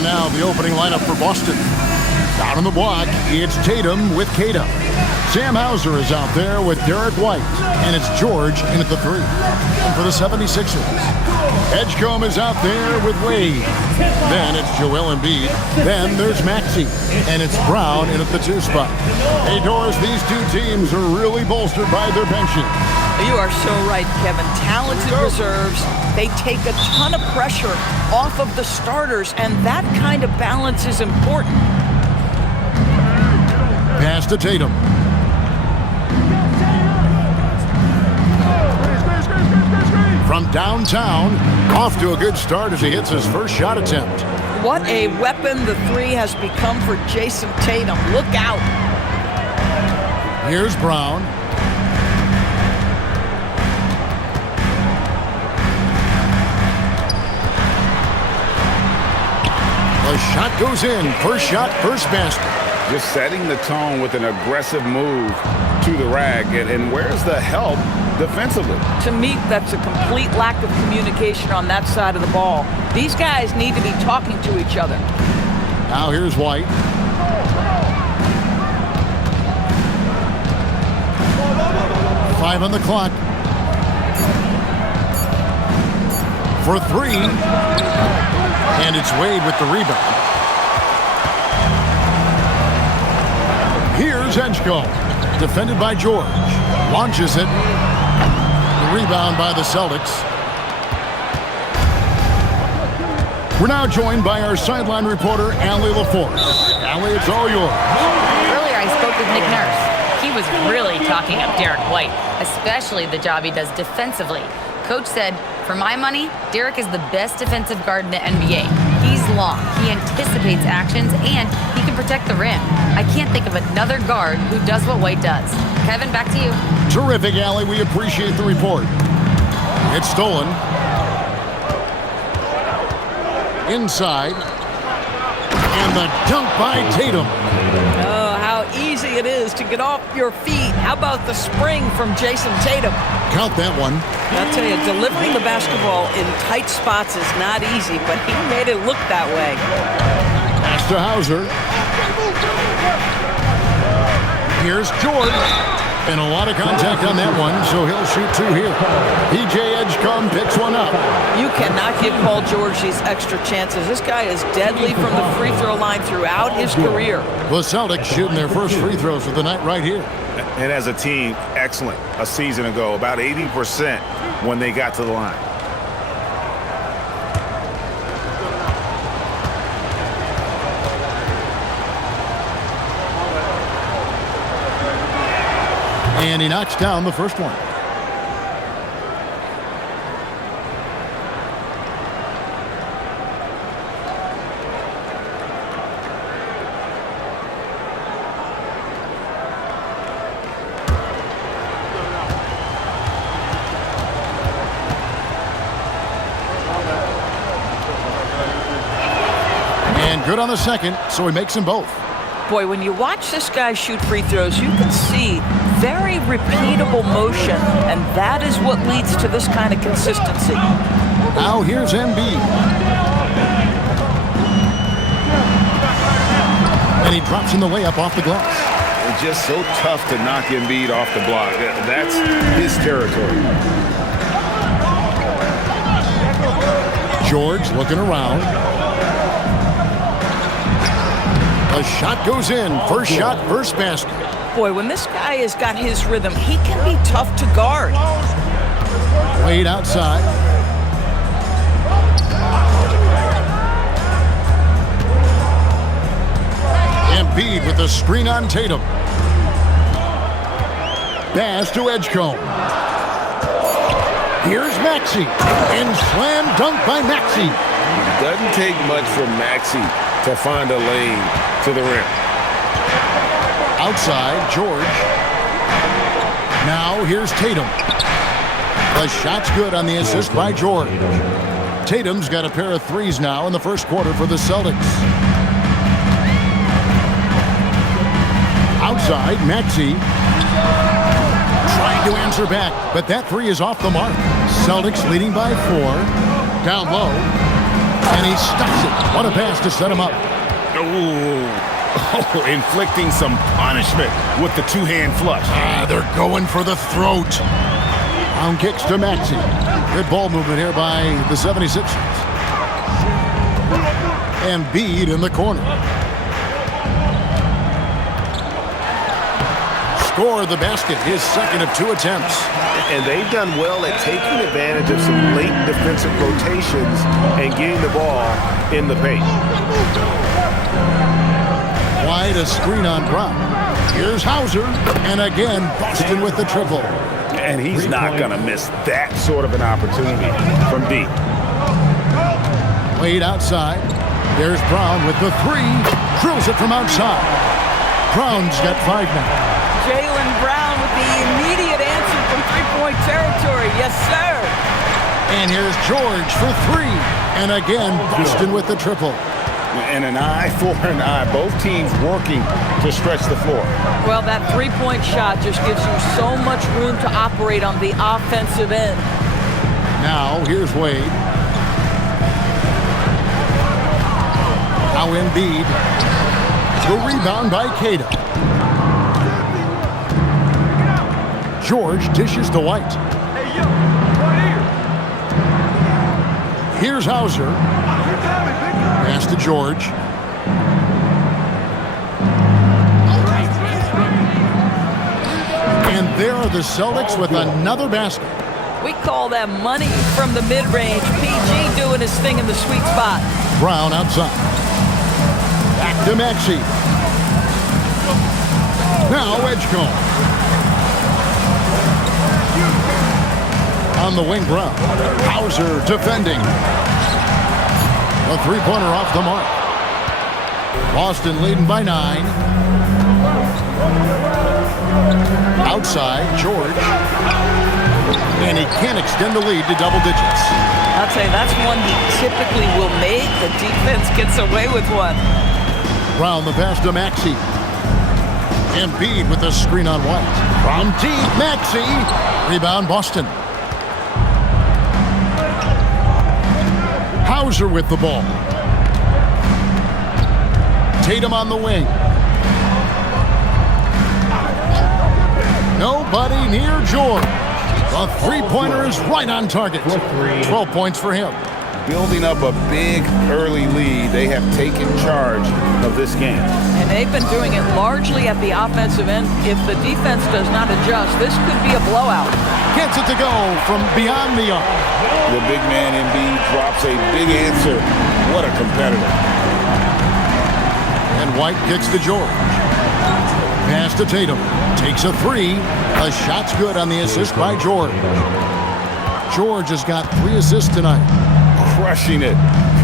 And now the opening lineup for Boston. Out on the block, it's Tatum with Kata. Sam Hauser is out there with Derek White. And it's George in at the 3. And for the 76ers, Edgecombe is out there with Wade. Then it's Joel Embiid. Then there's Maxey. And it's Brown in at the 2 spot. Hey, Doris, these two teams are really bolstered by their benches. You are so right, Kevin. Talented reserves. They take a ton of pressure off of the starters, and that kind of balance is important. Pass to Tatum. From downtown, off to a good start as he hits his first shot attempt. What a weapon the 3 has become for Jason Tatum. Look out. Here's Brown. The shot goes in. First shot, first basket. Just setting the tone with an aggressive move to the rack. And where's the help defensively? To me, that's a complete lack of communication on that side of the ball. These guys need to be talking to each other. Now here's White. Five on the clock. For 3. And it's Wade with the rebound. Here's Edgecombe. Defended by George. Launches it. The rebound by the Celtics. We're now joined by our sideline reporter, Allie LaForce. Allie, it's all yours. Earlier I spoke with Nick Nurse. He was really talking up Derek White, especially the job he does defensively. Coach said, for my money, Derek is the best defensive guard in the NBA. He's long, he anticipates actions, and he can protect the rim. I can't think of another guard who does what White does. Kevin, back to you. Terrific, Allie. We appreciate the report. It's stolen. Inside. And the dunk by Tatum. Oh, how easy it is to get off your feet. How about the spring from Jason Tatum? Count that one. I'll tell you, delivering the basketball in tight spots is not easy, but he made it look that way. Pass to Hauser. Here's George. And a lot of contact on that one, so he'll shoot 2 here. P.J. Edgecombe picks one up. You cannot give Paul George these extra chances. This guy is deadly from the free throw line throughout his career. The Celtics shooting their first free throws of the night right here. And as a team, excellent a season ago. About 80% when they got to the line. And he knocks down the first one. And good on the second, so he makes them both. Boy, when you watch this guy shoot free throws, you can see very repeatable motion, and that is what leads to this kind of consistency. Now here's Embiid. And he drops in the layup off the glass. It's just so tough to knock Embiid off the block. That's his territory. George looking around. A shot goes in. First shot, first basket. Boy, when this guy has got his rhythm, he can be tough to guard. Wade outside. Embiid with the screen on Tatum. Pass to Edgecombe. Here's Maxey. And slam dunk by Maxey. Doesn't take much for Maxey to find a lane to the rim. Outside, George. Now here's Tatum. The shot's good on the assist by George. Tatum's got a pair of threes now in the first quarter for the Celtics. Outside, Maxey. Trying to answer back, but that three is off the mark. Celtics leading by 4. Down low. And he stuffs it. What a pass to set him up. Oh, inflicting some punishment with the two-hand flush. They're going for the throat. On kicks to Maxey. Good ball movement here by the 76ers. And Embiid in the corner. Score the basket, his second of 2 attempts. And they've done well at taking advantage of some late defensive rotations and getting the ball in the paint. Wide, a screen on Brown. Here's Hauser, and again, Boston with the triple. And he's not going to miss that sort of an opportunity from deep. Wade outside. There's Brown with the 3. Drills it from outside. Brown's got 5 now. Jaylen Brown with the immediate answer from three-point territory. Yes, sir. And here's George for 3. And again, Boston with the triple. And an eye for an eye. Both teams working to stretch the floor. Well, that three-point shot just gives you so much room to operate on the offensive end. Now, here's Wade. Now Embiid. The rebound by Keita. George dishes to White. Here's Hauser. Pass to George. And there are the Celtics with another basket. We call that money from the mid-range. PG doing his thing in the sweet spot. Brown outside. Back to Maxey. Now Edgecombe. On the wing, Brown. Hauser defending. A three-pointer off the mark. Boston leading by 9. Outside, George. And he can't extend the lead to double digits. I'll tell you, that's one he typically will make. The defense gets away with one. Brown the pass to Maxey. Embiid with the screen on White. From deep, Maxey. Rebound, Boston. Hauser with the ball. Tatum on the wing. Nobody near George. The three-pointer is right on target. 12 points for him. Building up a big early lead. They have taken charge of this game. And they've been doing it largely at the offensive end. If the defense does not adjust, this could be a blowout. Gets it to go from beyond the arc. The big man Embiid drops a big answer. What a competitor. And White kicks to George. Pass to Tatum. Takes a 3. The shot's good on the assist by George. George has got 3 assists tonight. Crushing it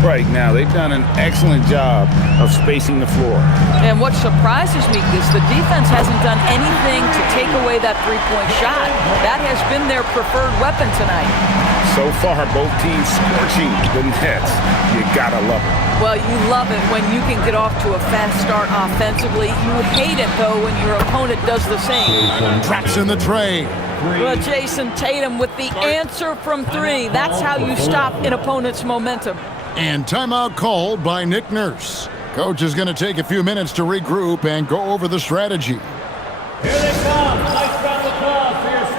right now. They've done an excellent job of spacing the floor. And what surprises me is the defense hasn't done anything to take away that three-point shot. That has been their preferred weapon tonight. So far, both teams scorching the nets. You gotta love it. Well, you love it when you can get off to a fast start offensively. You hate it, though, when your opponent does the same. Drops in the tray. Well, Jason Tatum with the answer from 3. That's how you stop an opponent's momentum. And timeout called by Nick Nurse. Coach is going to take a few minutes to regroup and go over the strategy. Here they come. Nice round of applause.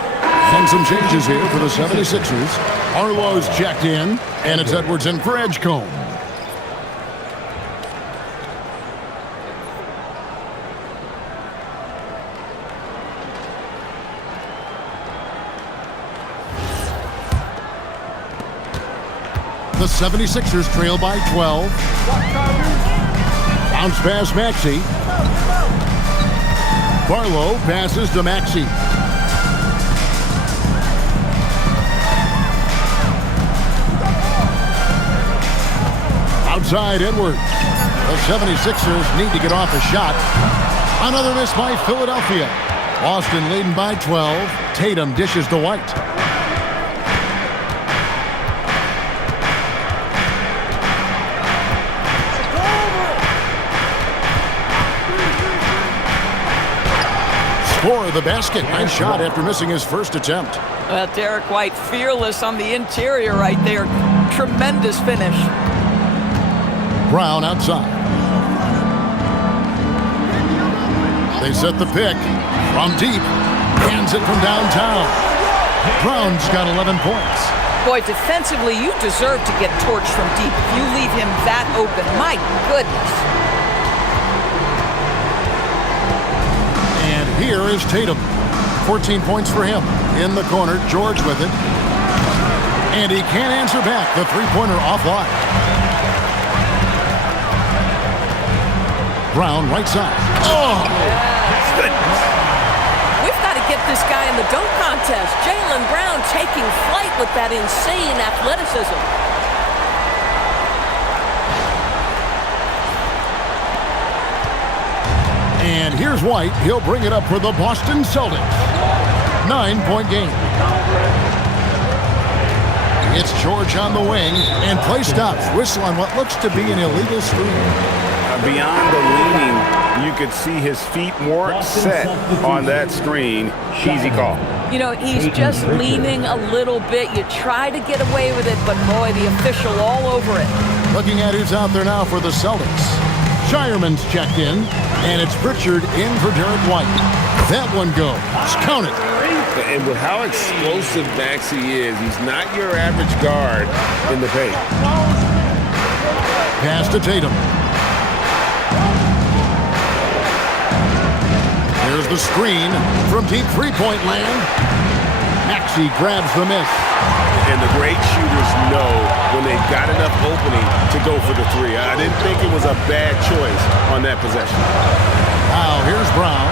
And some changes here for the 76ers. Arlo's checked in, and it's Edwards in for Edgecombe. The 76ers trail by 12. Bounce pass Maxey. Barlow passes to Maxey. Outside Edwards. The 76ers need to get off a shot. Another miss by Philadelphia. Boston leading by 12. Tatum dishes to White. Score the basket. Nice shot after missing his first attempt. Derek White fearless on the interior right there. Tremendous finish. Brown outside. They set the pick from deep. Hands it from downtown. Brown's got 11 points. Boy, defensively, you deserve to get torched from deep if you leave him that open. My goodness. And here is Tatum. 14 points for him. In the corner, George with it. And he can't answer back. The three-pointer offline. Brown, right side. Oh! Goodness. We've got to get this guy in the dunk contest. Jaylen Brown taking flight with that insane athleticism. And here's White. He'll bring it up for the Boston Celtics. 9-point game. It's George on the wing, and play stops. Whistle on what looks to be an illegal screen. Beyond the leaning, you could see his feet more set on that screen. Easy call. You know, he's just leaning a little bit. You try to get away with it, but boy, the official all over it. Looking at who's out there now for the Celtics. Shireman's checked in, and it's Pritchard in for Derek White. That one goes. Count it. And with how explosive Maxey is, he's not your average guard in the paint. Pass to Tatum. Here's the screen from deep three-point land. Maxey grabs the miss. And the great shooters know when they've got enough opening to go for the three. I didn't think it was a bad choice on that possession. Now here's Brown.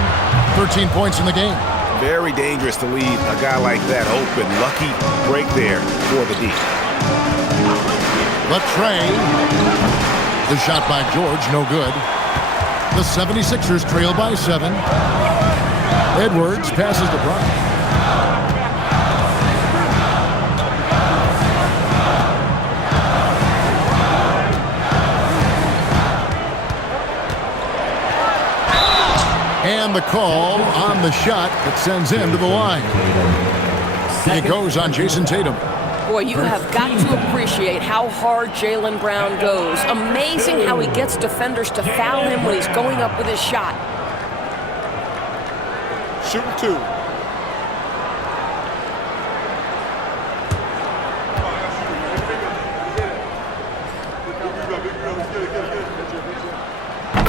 13 points in the game. Very dangerous to leave a guy like that open. Lucky break there for the deep. The tray. The shot by George, no good. The 76ers trail by 7. Edwards passes to Brown. And the call on the shot that sends him to the line. It goes on Jason Tatum. Boy, you have got to appreciate how hard Jaylen Brown goes. Amazing how he gets defenders to foul him when he's going up with his shot. Shooting two.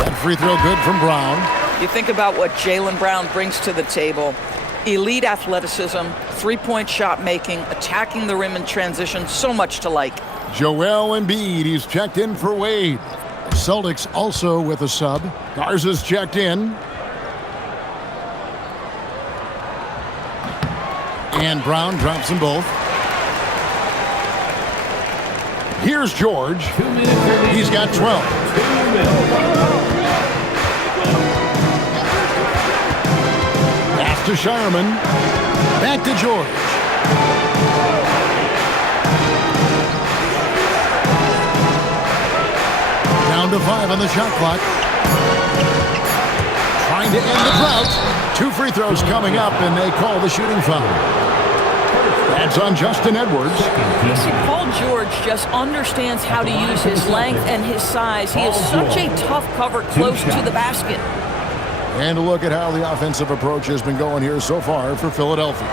That free throw good from Brown. You think about what Jaylen Brown brings to the table. Elite athleticism, three-point shot making, attacking the rim in transition, so much to like. Joel Embiid, he's checked in for Wade. Celtics also with a sub. Garza's checked in. And Brown drops them both. Here's George. He's got 12. To Shireman. Back to George. Down to 5 on the shot clock. Trying to end the drought. 2 free throws coming up, and they call the shooting foul. That's on Justin Edwards. You see, Paul George just understands how to use his length and his size. He is such a tough cover close to the basket. And a look at how the offensive approach has been going here so far for Philadelphia.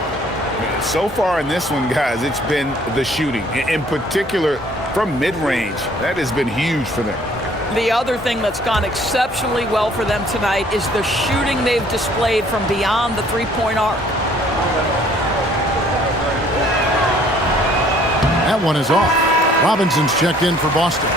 So far in this one, guys, it's been the shooting. In particular, from mid-range. That has been huge for them. The other thing that's gone exceptionally well for them tonight is the shooting they've displayed from beyond the three-point arc. That one is off. Robinson's checked in for Boston.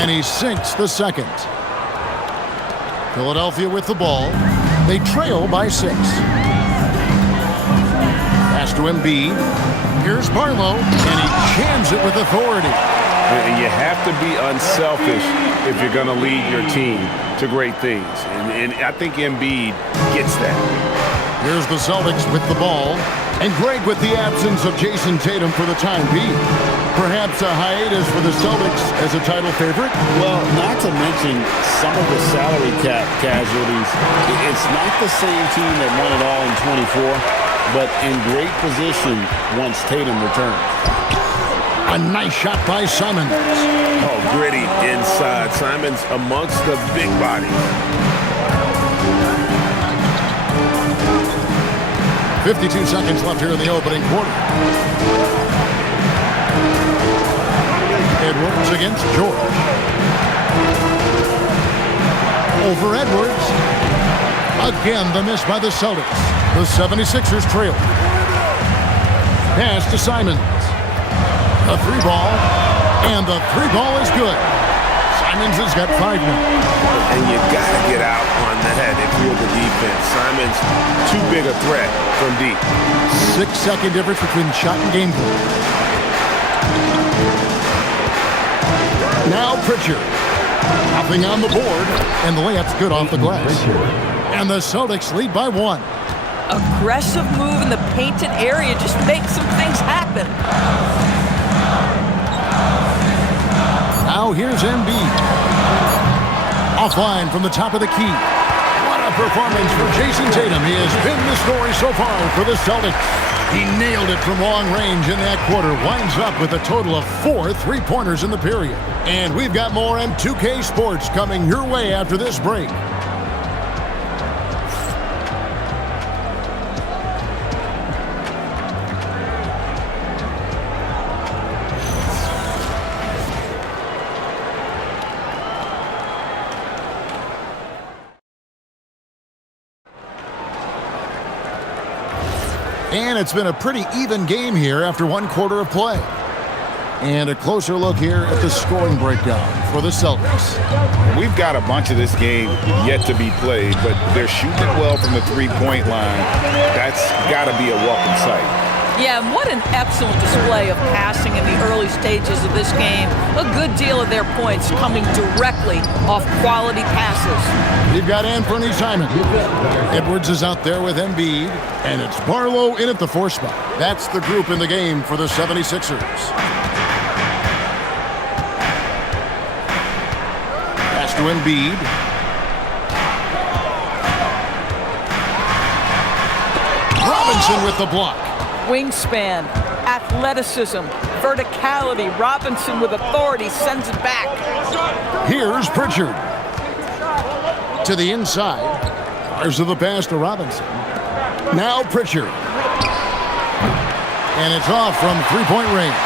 And he sinks the second. Philadelphia with the ball. They trail by 6. Pass to Embiid. Here's Barlow, and he jams it with authority. And you have to be unselfish if you're going to lead your team to great things. And I think Embiid gets that. Here's the Celtics with the ball. And great with the absence of Jason Tatum for the time being. Perhaps a hiatus for the Celtics as a title favorite? Well, not to mention some of the salary cap casualties. It's not the same team that won it all in 24, but in great position once Tatum returns. A nice shot by Simons. Oh, gritty inside. Simons amongst the big bodies. 52 seconds left here in the opening quarter. Edwards against George. Over Edwards. Again, the miss by the Celtics. The 76ers trail. Pass to Simons. A three ball. And the three ball is good. Simons has got 5 now. And you got to get out on the head if you're the defense. Simons, too big a threat from deep. 6-second difference between shot and game clock. Now Pritchard. Nothing on the board. And the layup's good off the glass. And the Celtics lead by 1. Aggressive move in the painted area just makes some things happen. Now here's Embiid. Offline from the top of the key. What a performance for Jason Tatum. He has been the story so far for the Celtics. He nailed it from long range in that quarter. Winds up with a total of 4 3-pointers in the period. And we've got more M2K Sports coming your way after this break. And it's been a pretty even game here after 1 quarter of play. And a closer look here at the scoring breakdown for the Celtics. We've got a bunch of this game yet to be played, but they're shooting it well from the three-point line. That's got to be a welcome sight. Yeah, and what an excellent display of passing in the early stages of this game. A good deal of their points coming directly off quality passes. You've got Anthony Simons. Edwards is out there with Embiid, and it's Barlow in at the 4 spot. That's the group in the game for the 76ers. Pass to Embiid. Robinson with the block. Wingspan, athleticism, verticality. Robinson with authority sends it back. Here's Pritchard. To the inside. Fires of the pass to Robinson. Now Pritchard. And it's off from 3-point range.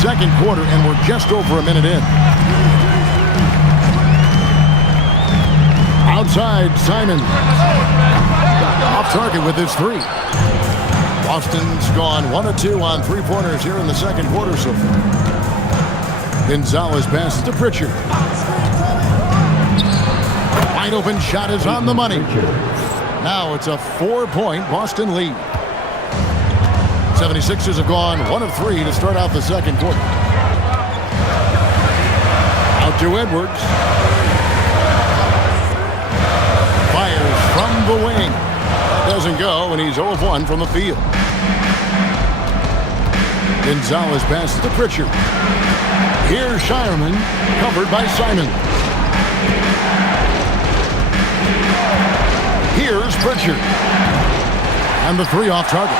Second quarter, and we're just over a minute in. Outside, Simons. Off target with his 3. Boston's gone 1 of 2 on 3-pointers here in the second quarter so far. Gonzalez passes to Pritchard. Wide open shot is on the money. Now it's a 4-point Boston lead. 76ers have gone 1 of 3 to start out the second quarter. Out to Edwards. Fires from the wing. Doesn't go, and he's 0 of 1 from the field. Gonzalez passes to Pritchard. Here's Shireman, covered by Simon. Here's Pritchard. And the 3 off target.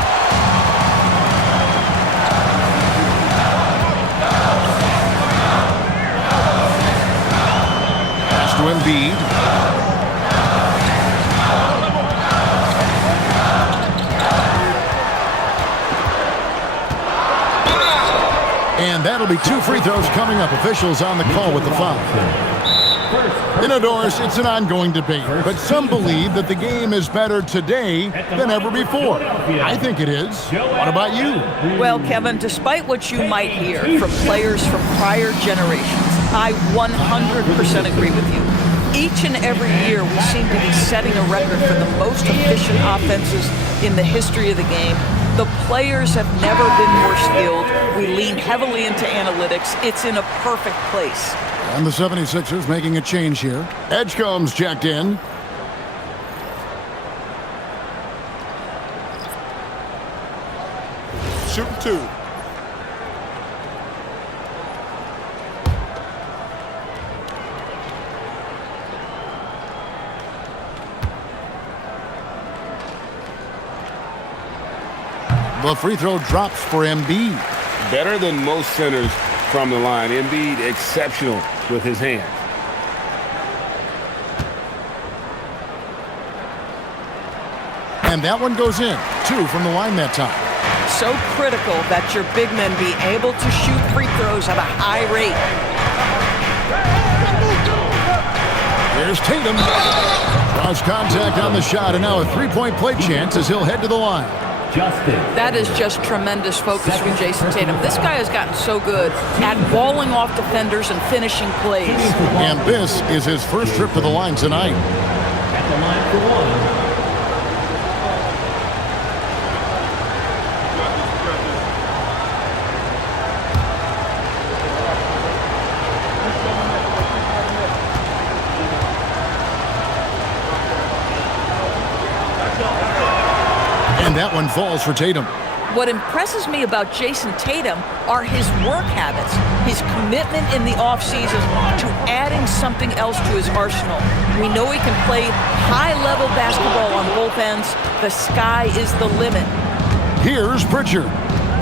Pass to Embiid. And that'll be 2 free throws coming up. Officials on the call with the foul. Indoors, it's an ongoing debate, but some believe that the game is better today than ever before. I think it is. What about you? Well, Kevin, despite what you might hear from players from prior generations, I 100% agree with you. Each and every year, we seem to be setting a record for the most efficient offenses in the history of the game. The players have never been more skilled. We lean heavily into analytics. It's in a perfect place. And the 76ers making a change here. Edgecombe's checked in. shooting 2. The free throw drops for Embiid. Better than most centers from the line. Embiid exceptional with his hands. And that one goes in. 2 from the line that time. So critical that your big men be able to shoot free throws at a high rate. Here's Tatum. Draws contact on the shot, and now a three-point play chance as he'll head to the line. That is just tremendous focus from Jason Tatum. This guy has gotten so good at balling off defenders and finishing plays. And this is his first trip to the line tonight. At the line for 1. And that one falls for Tatum. What impresses me about Jason Tatum are his work habits, his commitment in the offseason to adding something else to his arsenal. We know he can play high-level basketball on both ends. The sky is the limit. Here's Pritchard.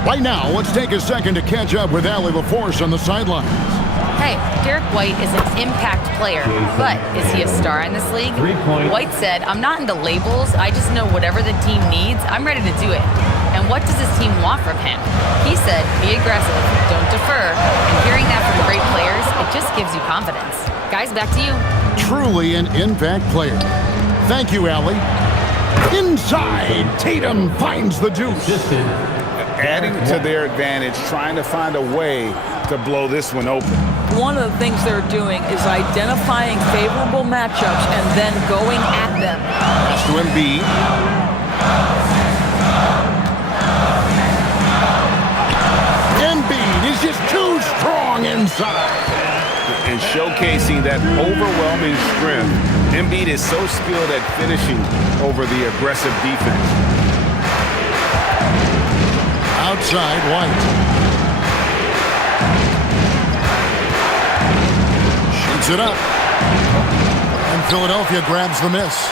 Right now, let's take a second to catch up with Allie LaForce on the sidelines. Hey, Derek White is an impact player, but is he a star in this league? White said, "I'm not into labels. I just know whatever the team needs, I'm ready to do it." And what does his team want from him? He said, "Be aggressive, don't defer." And hearing that from great players, it just gives you confidence. Guys, back to you. Truly an impact player. Thank you, Allie. Inside, Tatum finds the deuce. Adding to their advantage, trying to find a way to blow this one open. One of the things they're doing is identifying favorable matchups and then going at them. Pass to Embiid. Embiid is just too strong inside. And showcasing that overwhelming strength, Embiid is so skilled at finishing over the aggressive defense. Outside, White. Shoots it up. And Philadelphia grabs the miss.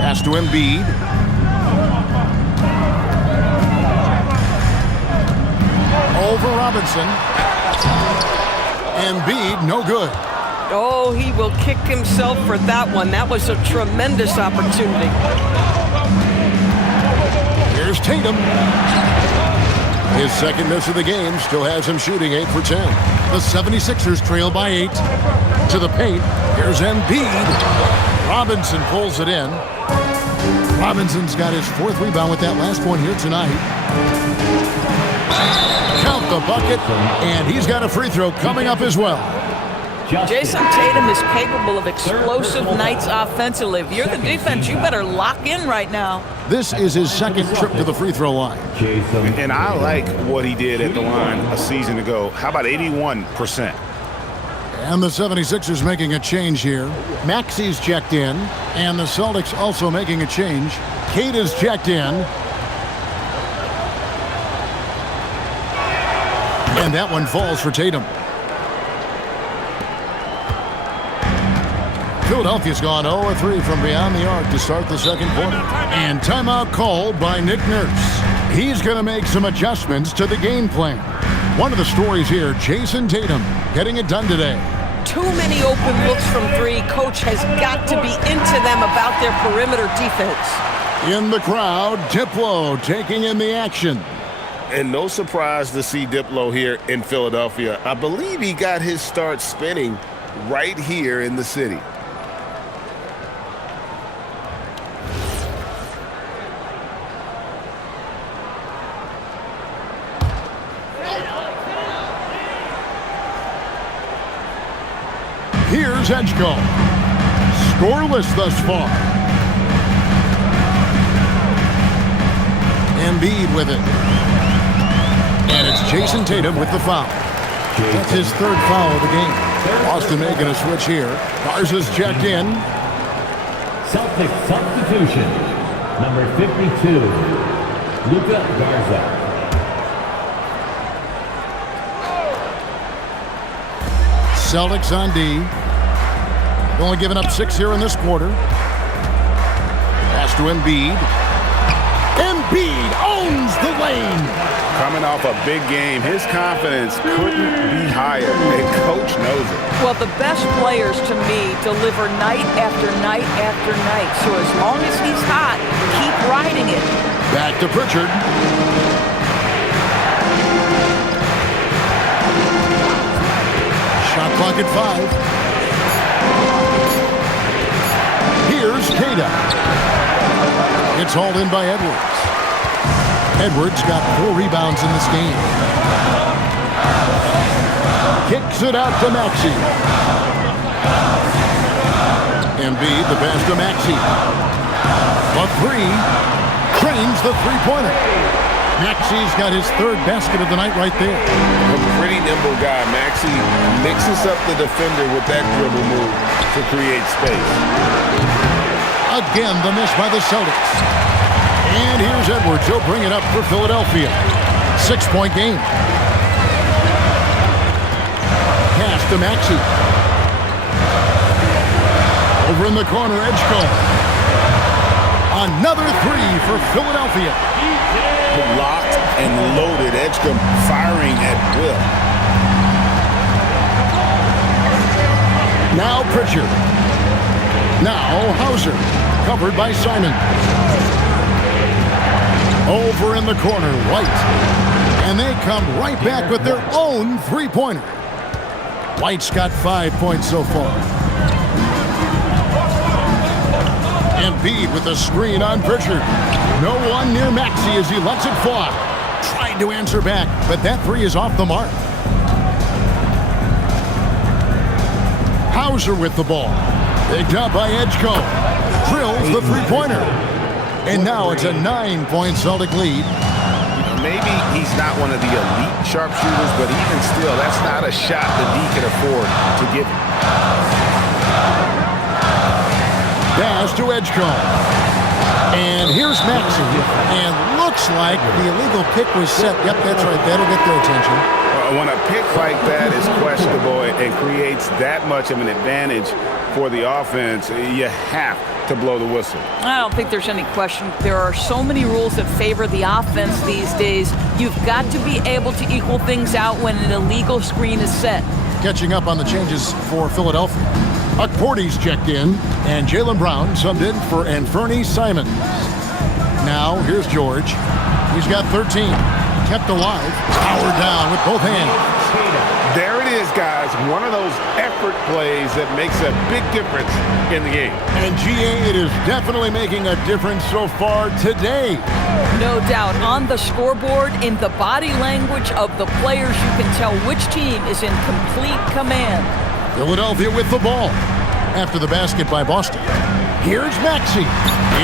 Pass to Embiid. Over Robinson. Embiid, no good. Oh, he will kick himself for that one. That was a tremendous opportunity. Here's Tatum. His second miss of the game still has him shooting 8 for 10. The 76ers trail by 8. To the paint. Here's Embiid. Robinson pulls it in. Robinson's got his 4th rebound with that last one here tonight. Count the bucket, and he's got a free throw coming up as well. Jason Tatum is capable of explosive nights offensively. If you're the defense, you better lock in right now. This is his second trip to the free throw line. And I like what he did at the line a season ago. How about 81%? And the 76ers making a change here. Maxi's checked in, and the Celtics also making a change. Kate is checked in. And that one falls for Tatum. Philadelphia's gone 0-3 from beyond the arc to start the second quarter. And timeout called by Nick Nurse. He's going to make some adjustments to the game plan. One of the stories here, Jason Tatum getting it done today. Too many open looks from 3. Coach has got to be into them about their perimeter defense. In the crowd, Diplo taking in the action. And no surprise to see Diplo here in Philadelphia. I believe he got his start spinning right here in the city. Here's Edgecombe. Scoreless thus far. Embiid with it. And it's Jason Tatum with the foul. That's his 3rd foul of the game. Boston making a switch here. Garza's checked in. Celtics substitution. Number 52, Luka Garza. Celtics on D. They've only given up 6 here in this quarter. Pass to Embiid. Embiid owns the lane. Coming off a big game, his confidence couldn't be higher, and coach knows it. Well, the best players to me deliver night after night after night. So as long as he's hot, keep riding it. Back to Pritchard. Shot clock at 5. Here's Queta. It's hauled in by Edwards. Edwards got 4 rebounds in this game. Kicks it out to Maxey. Embiid, the pass to Maxey. A 3. Cranes the three-pointer. Maxey's got his 3rd basket of the night right there. A pretty nimble guy. Maxey mixes up the defender with that dribble move to create space. Again, the miss by the Celtics. And here's Edwards. He'll bring it up for Philadelphia. 6-point game. Pass to Maxey. Over in the corner, Edgecombe. Another 3 for Philadelphia. Locked and loaded. Edgecombe firing at will. Now Pritchard. Now Hauser. Covered by Simon. Over in the corner, White. And they come right back with their own three-pointer. White's got 5 points so far. Embiid with a screen on Pritchard. No one near Maxey as he lets it fly. Tried to answer back, but that 3 is off the mark. Hauser with the ball. Picked up by Edgecombe. Drills the three-pointer. And now it's a 9-point Celtic lead. Maybe he's not one of the elite sharpshooters, but even still, that's not a shot that he can afford to give him. Pass to Edgecombe. And here's Maxey. And looks like the illegal pick was set. Yep, that's right. That'll get their attention. When a pick like that is questionable and creates that much of an advantage for the offense, you have to blow the whistle. I don't think there's any question. There are so many rules that favor the offense these days. You've got to be able to equal things out when an illegal screen is set. Catching up on the changes for Philadelphia. Akporti's checked in, and Jaylen Brown subbed in for Anfernee Simons. Now, here's George. He's got 13. Kept alive. Powered down with both hands. There it is, guys. One of those effort plays that makes a big difference in the game. And GA, it is definitely making a difference so far today. No doubt. On the scoreboard, in the body language of the players, you can tell which team is in complete command. Philadelphia with the ball. After the basket by Boston. Here's Maxey.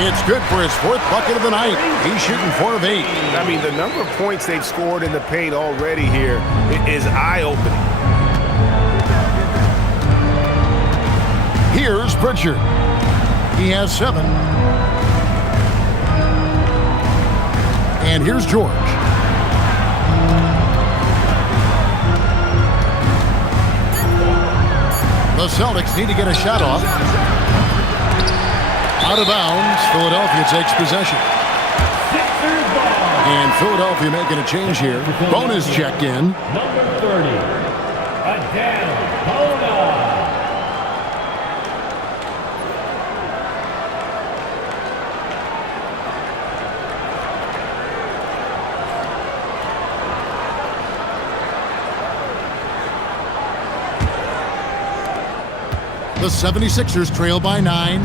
It's good for his 4th bucket of the night. He's shooting 4 of 8. I mean, the number of points they've scored in the paint already here is eye-opening. Here's Pritchard. He has 7. And here's George. The Celtics need to get a shot off. Out of bounds, Philadelphia takes possession. And Philadelphia making a change here. Bonus checked in. Number 30, Adele Bona. The 76ers trail by 9.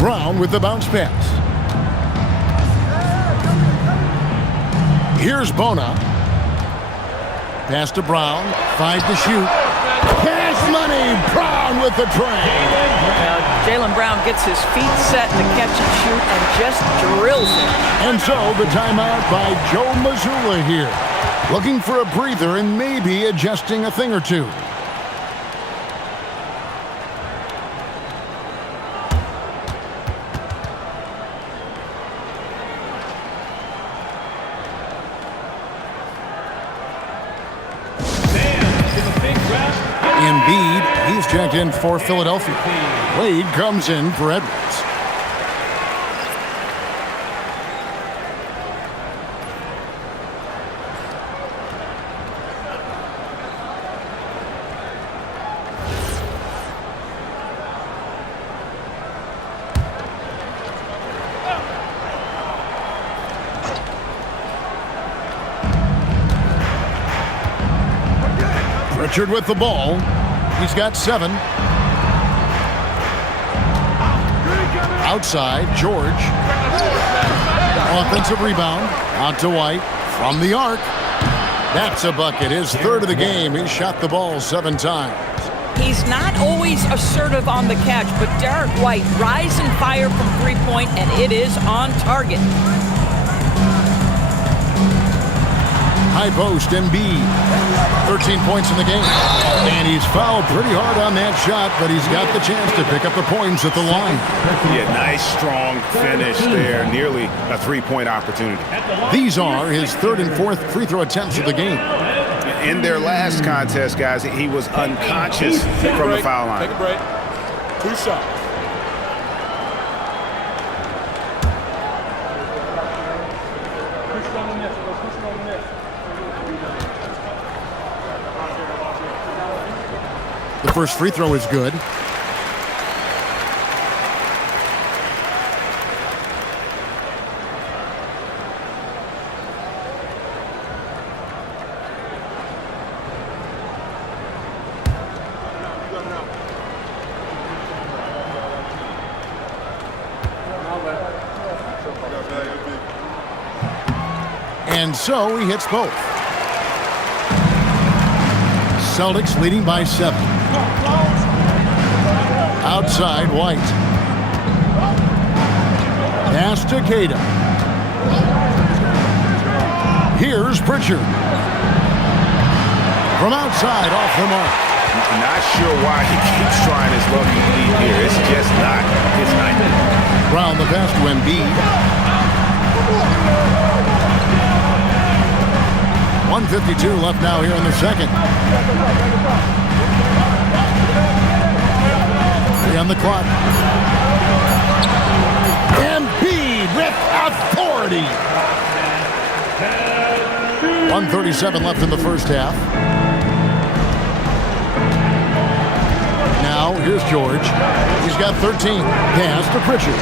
Brown with the bounce pass. Here's Bona. Pass to Brown. 5 to shoot. Cash money. Brown with the train. Jaylen Brown gets his feet set to catch and shoot and just drills it. And so the timeout by Joe Mazzulla here. Looking for a breather and maybe adjusting a thing or two. Embiid, he's checked in for Philadelphia. Wade comes in for Edwards. Richard with the ball. He's got 7. Outside, George. Offensive rebound. Out to White. From the arc. That's a bucket. His 3rd of the game. He shot the ball 7 times. He's not always assertive on the catch, but Derek White, rise and fire from three-point, and it is on target. High post, Embiid. 13 points in the game. And he's fouled pretty hard on that shot, but he's got the chance to pick up the points at the line. Yeah, nice, strong finish there. Nearly a 3-point opportunity. These are his 3rd and 4th free throw attempts of the game. In their last contest, guys, he was unconscious from the foul line. Take a break. 2 shots. The first free throw is good. And so he hits both. Celtics leading by 7. Outside, White. Pass to Queta. Here's Pritchard. From outside, off the mark. Not sure why he keeps trying his luck to lead here. It's just not his night. Brown the pass to Embiid. 1:52 left now here in the second. On the clock. Embiid with authority. 1:37 left in the first half. Now here's George. He's got 13. Pass to Pritchard.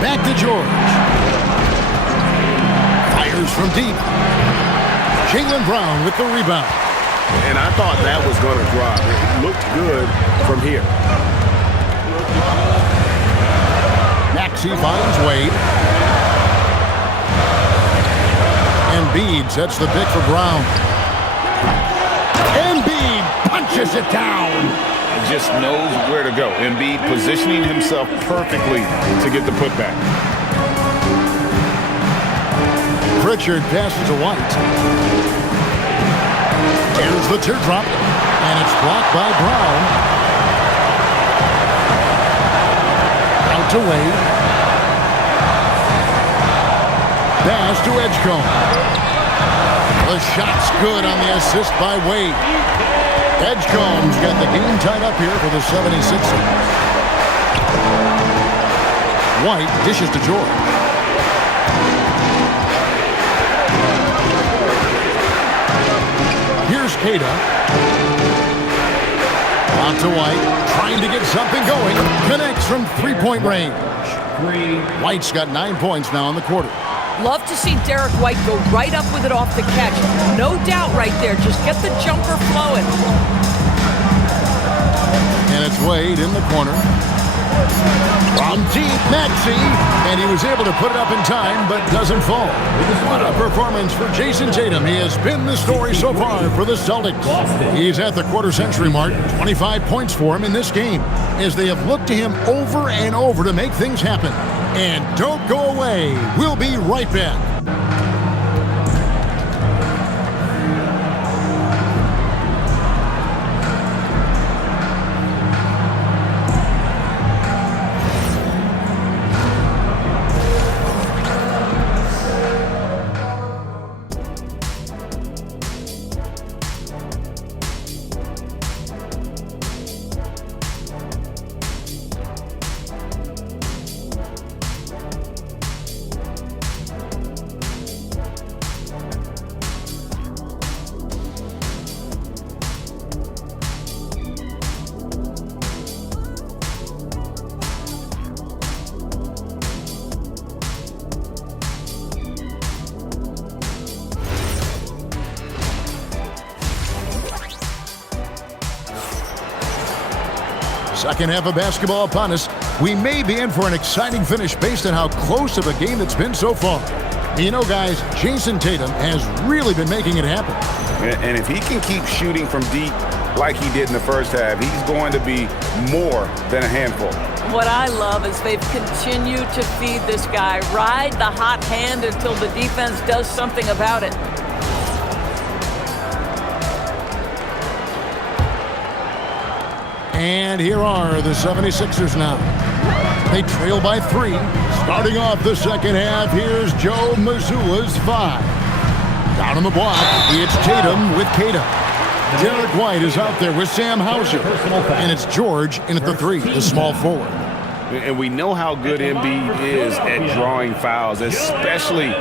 Back to George. Fires from deep. Jaylen Brown with the rebound. And I thought that was going to drop. It looked good from here. Maxey finds Wade. Embiid sets the pick for Brown. Embiid punches it down. He just knows where to go. Embiid positioning himself perfectly to get the putback. Pritchard passes to White. Here's the teardrop, and it's blocked by Brown. Out to Wade. Pass to Edgecombe. The shot's good on the assist by Wade. Edgecombe's got the game tied up here for the 76ers. White dishes to George. Here's Queta. On to White, trying to get something going. Connects from three-point range. White's got 9 points now in the quarter. Love to see Derek White go right up with it off the catch. No doubt right there. Just get the jumper flowing. And it's Wade in the corner. From deep, Maxey, and he was able to put it up in time, but doesn't fall. What a performance for Jason Tatum. He has been the story so far for the Celtics. He's at the quarter-century mark, 25 points for him in this game, as they have looked to him over and over to make things happen. And don't go away. We'll be right back. Second half of basketball upon us. We may be in for an exciting finish based on how close of a game it's been so far. You know, guys, Jason Tatum has really been making it happen. And if he can keep shooting from deep like he did in the first half, he's going to be more than a handful. What I love is they've continued to feed this guy, ride the hot hand until the defense does something about it. And here are the 76ers now. They trail by 3. Starting off the second half, here's Joe Mazzulla's 5. Down on the block, it's Tatum with Kata. Derek White is out there with Sam Hauser. And it's George in at the 3, the small forward. And we know how good Embiid is at drawing fouls, especially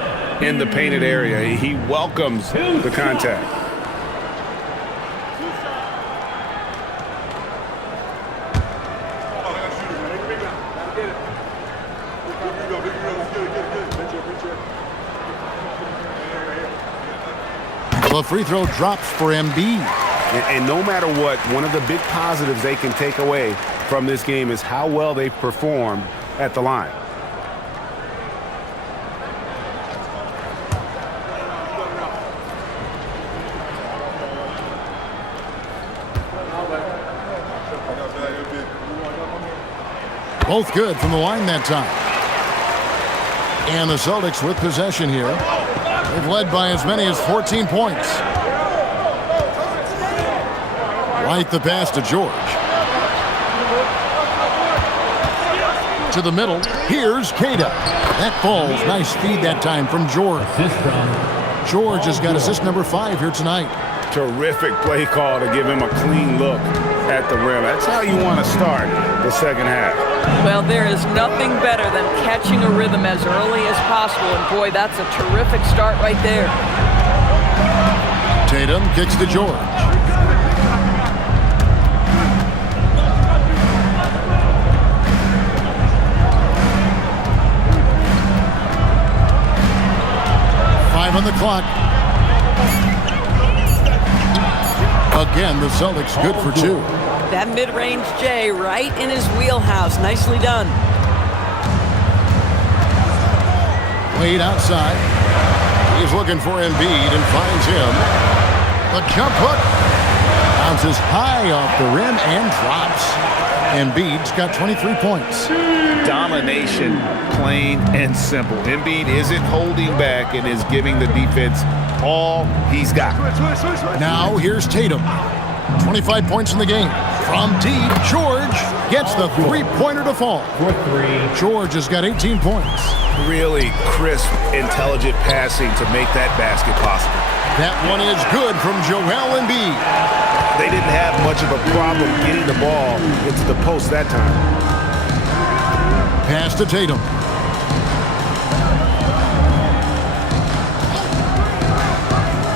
in the painted area. He welcomes the contact. The free throw drops for Embiid. And no matter what, one of the big positives they can take away from this game is how well they performed at the line. Both good from the line that time. And the Celtics with possession here. They've led by as many as 14 points. Right the pass to George. To the middle. Here's Kata. That falls. Nice feed that time from George. George has got assist number 5 here tonight. Terrific play call to give him a clean look at the rim. That's how you want to start the second half. Well, there is nothing better than catching a rhythm as early as possible, and boy, that's a terrific start right there. Tatum kicks to George. On the clock. Again, the Celtics good for 2. That mid-range J right in his wheelhouse. Nicely done. Wade outside. He's looking for Embiid and finds him. The jump hook bounces high off the rim and drops. Embiid's got 23 points. Domination, plain and simple. Embiid isn't holding back and is giving the defense all he's got. Now here's Tatum. 25 points in the game. From deep, George gets the three-pointer to fall. George has got 18 points. Really crisp, intelligent passing to make that basket possible. That one is good from Joel Embiid. They didn't have much of a problem getting the ball into the post that time. Pass to Tatum.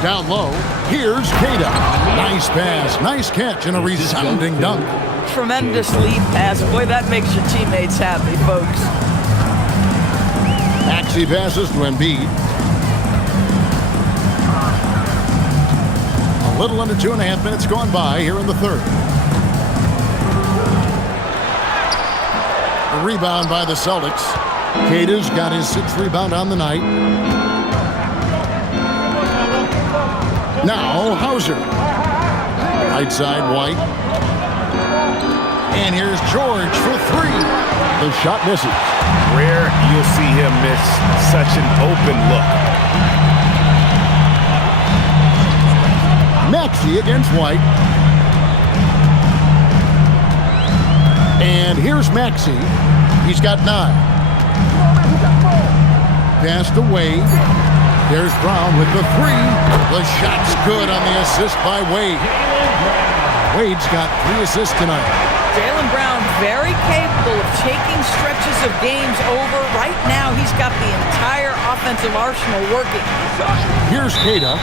Down low, here's Kata. Nice pass, nice catch, and a resounding dunk. Tremendous lead pass. Boy, that makes your teammates happy, folks. Maxey passes to Embiid. A little under 2.5 minutes gone by here in the third. Rebound by the Celtics. Keita's got his 6th rebound on the night. Now Hauser. Right side, White. And here's George for 3. The shot misses. Rare you'll see him miss such an open look. Maxey against White. And here's Maxey. He's got 9. Pass to Wade. There's Brown with the 3. The shot's good on the assist by Wade. Wade's got 3 assists tonight. Jaylen Brown very capable of taking stretches of games over. Right now, he's got the entire offensive arsenal working. Here's Keita.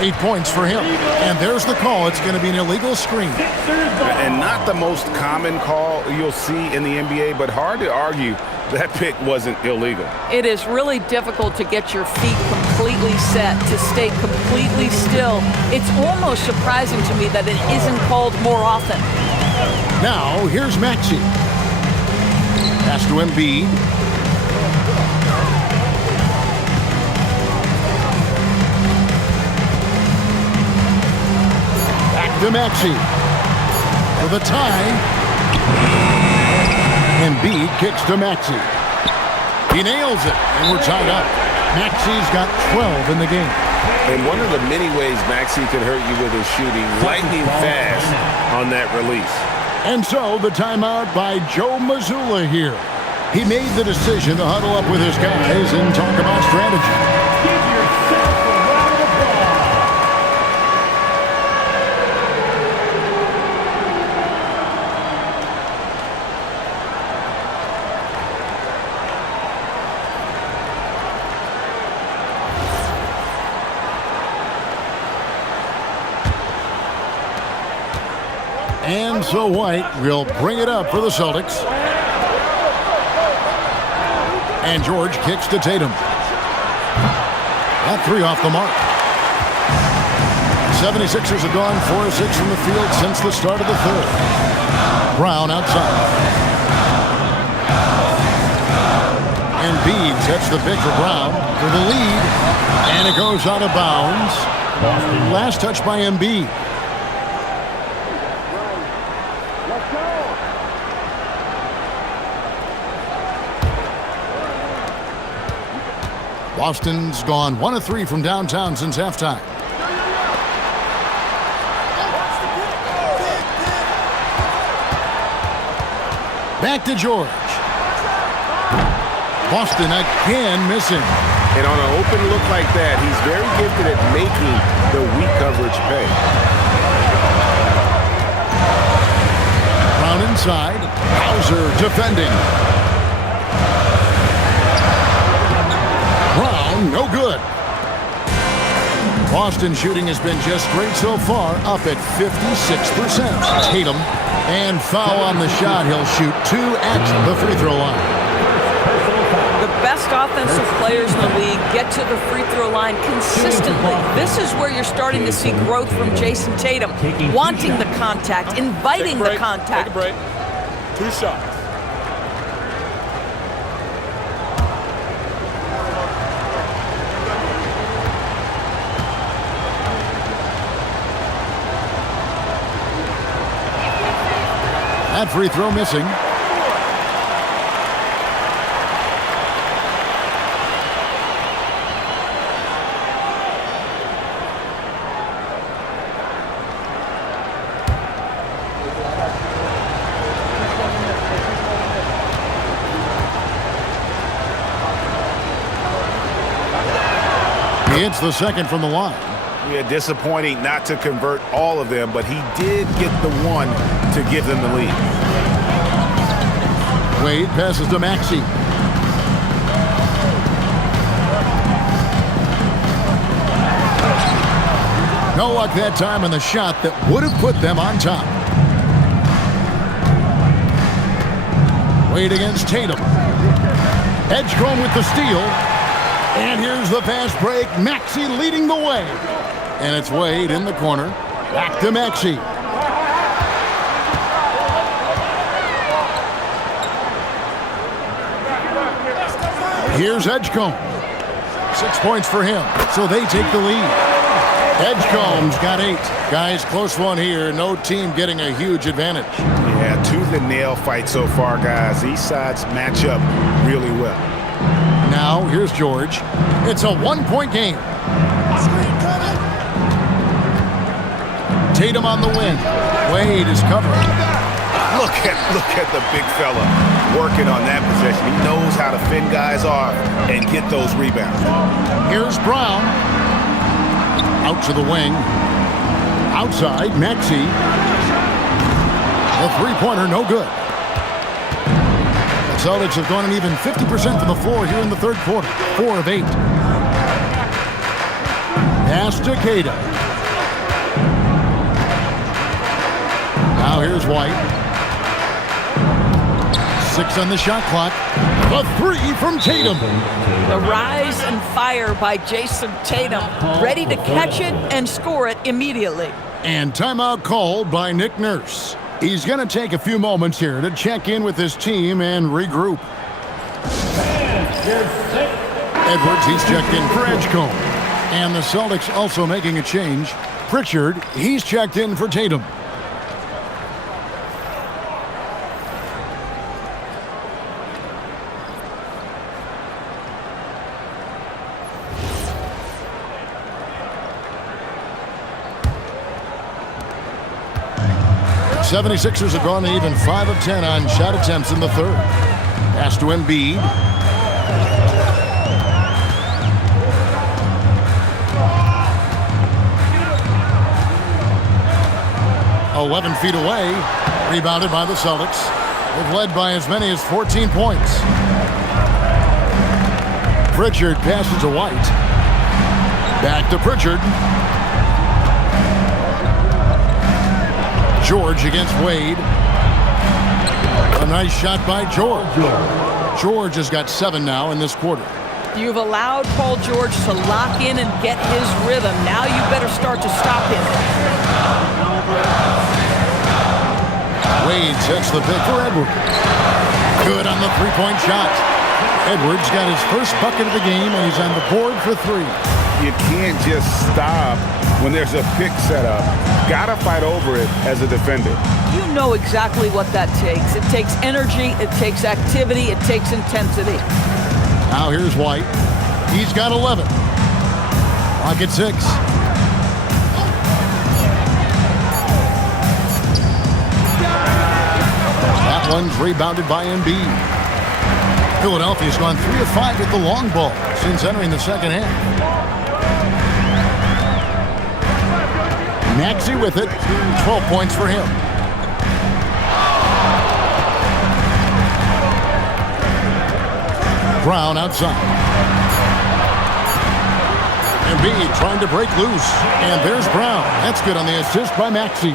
8 points for him. And there's the call. It's going to be an illegal screen. And not the most common call you'll see in the NBA, but hard to argue that pick wasn't illegal. It is really difficult to get your feet completely set, to stay completely still. It's almost surprising to me that it isn't called more often. Now, here's Maxey. Pass to Embiid. Back to Maxey. For the tie. Embiid kicks to Maxey. He nails it, and we're tied up. Maxey's got 12 in the game. And one of the many ways Maxey can hurt you with his shooting, lightning fast on that release. And so the timeout by Joe Mazzulla here. He made the decision to huddle up with his guys and talk about strategy. Give yourself a round of applause. And so White will bring it up for the Celtics. And George kicks to Tatum. That 3 off the mark. 76ers have gone 4 of 6 from the field since the start of the 3rd. Brown outside. Embiid sets the pick for Brown for the lead. And it goes out of bounds. Last touch by Embiid. Boston's gone 1 of 3 from downtown since halftime. Back to George. Boston again missing. And on an open look like that, he's very gifted at making the weak coverage pay. Brown inside. Hauser defending. Brown, no good. Boston shooting has been just great so far, up at 56%. Tatum, and foul on the shot. He'll shoot 2 at the free throw line. The best offensive players in the league get to the free throw line consistently. This is where you're starting to see growth from Jason Tatum, wanting the contact, inviting the contact. Take a break. 2 shots. That free throw missing. He hits the second from the line. Yeah, disappointing not to convert all of them, but he did get the one to give them the lead. Wade passes to Maxey. No luck that time on the shot that would have put them on top. Wade against Tatum. Edgecombe with the steal. And here's the fast break. Maxey leading the way. And it's Wade in the corner. Back to Maxey. Here's Edgecombe. 6 points for him, so they take the lead. Edgecombe's got 8. Guys, close one here. No team getting a huge advantage. Yeah, tooth and nail fight so far, guys. These sides match up really well. Now, here's George. It's a 1-point game. Tatum on the wing. Wade is covered. Look at the big fella working on that possession. He knows how to fend guys off and get those rebounds. Here's Brown. Out to the wing. Outside, Maxey. The three-pointer, no good. The Celtics have gone an even 50% from the floor here in the third quarter. 4 of 8. Pass to Queta. Now here's White. 6 on the shot clock. A 3 from Tatum. The rise and fire by Jason Tatum, ready to catch it and score it immediately. And timeout called by Nick Nurse. He's going to take a few moments here to check in with his team and regroup. Edwards, he's checked in for Edgecombe. And the Celtics also making a change. Pritchard, he's checked in for Tatum. The 76ers have gone even 5 of 10 on shot attempts in the third. Pass to Embiid. "11 feet away." Rebounded by the Celtics. They've led by as many as 14 points. Pritchard passes to White. Back to Pritchard. George against Wade. A nice shot by George. George has got 7 now in this quarter. You've allowed Paul George to lock in and get his rhythm. Now you better start to stop him. Wade sets the pick for Edwards. Good on the three-point shot. Edwards got his first bucket of the game, and he's on the board for 3. You can't just stop when there's a pick set up. Gotta fight over it as a defender. You know exactly what that takes. It takes energy, it takes activity, it takes intensity. Now here's White. He's got 11. Clock at 6. That one's rebounded by Embiid. Philadelphia's gone 3 of 5 with the long ball since entering the second half. Maxey with it. 12 points for him. Brown outside. Embiid trying to break loose. And there's Brown. That's good on the assist by Maxey.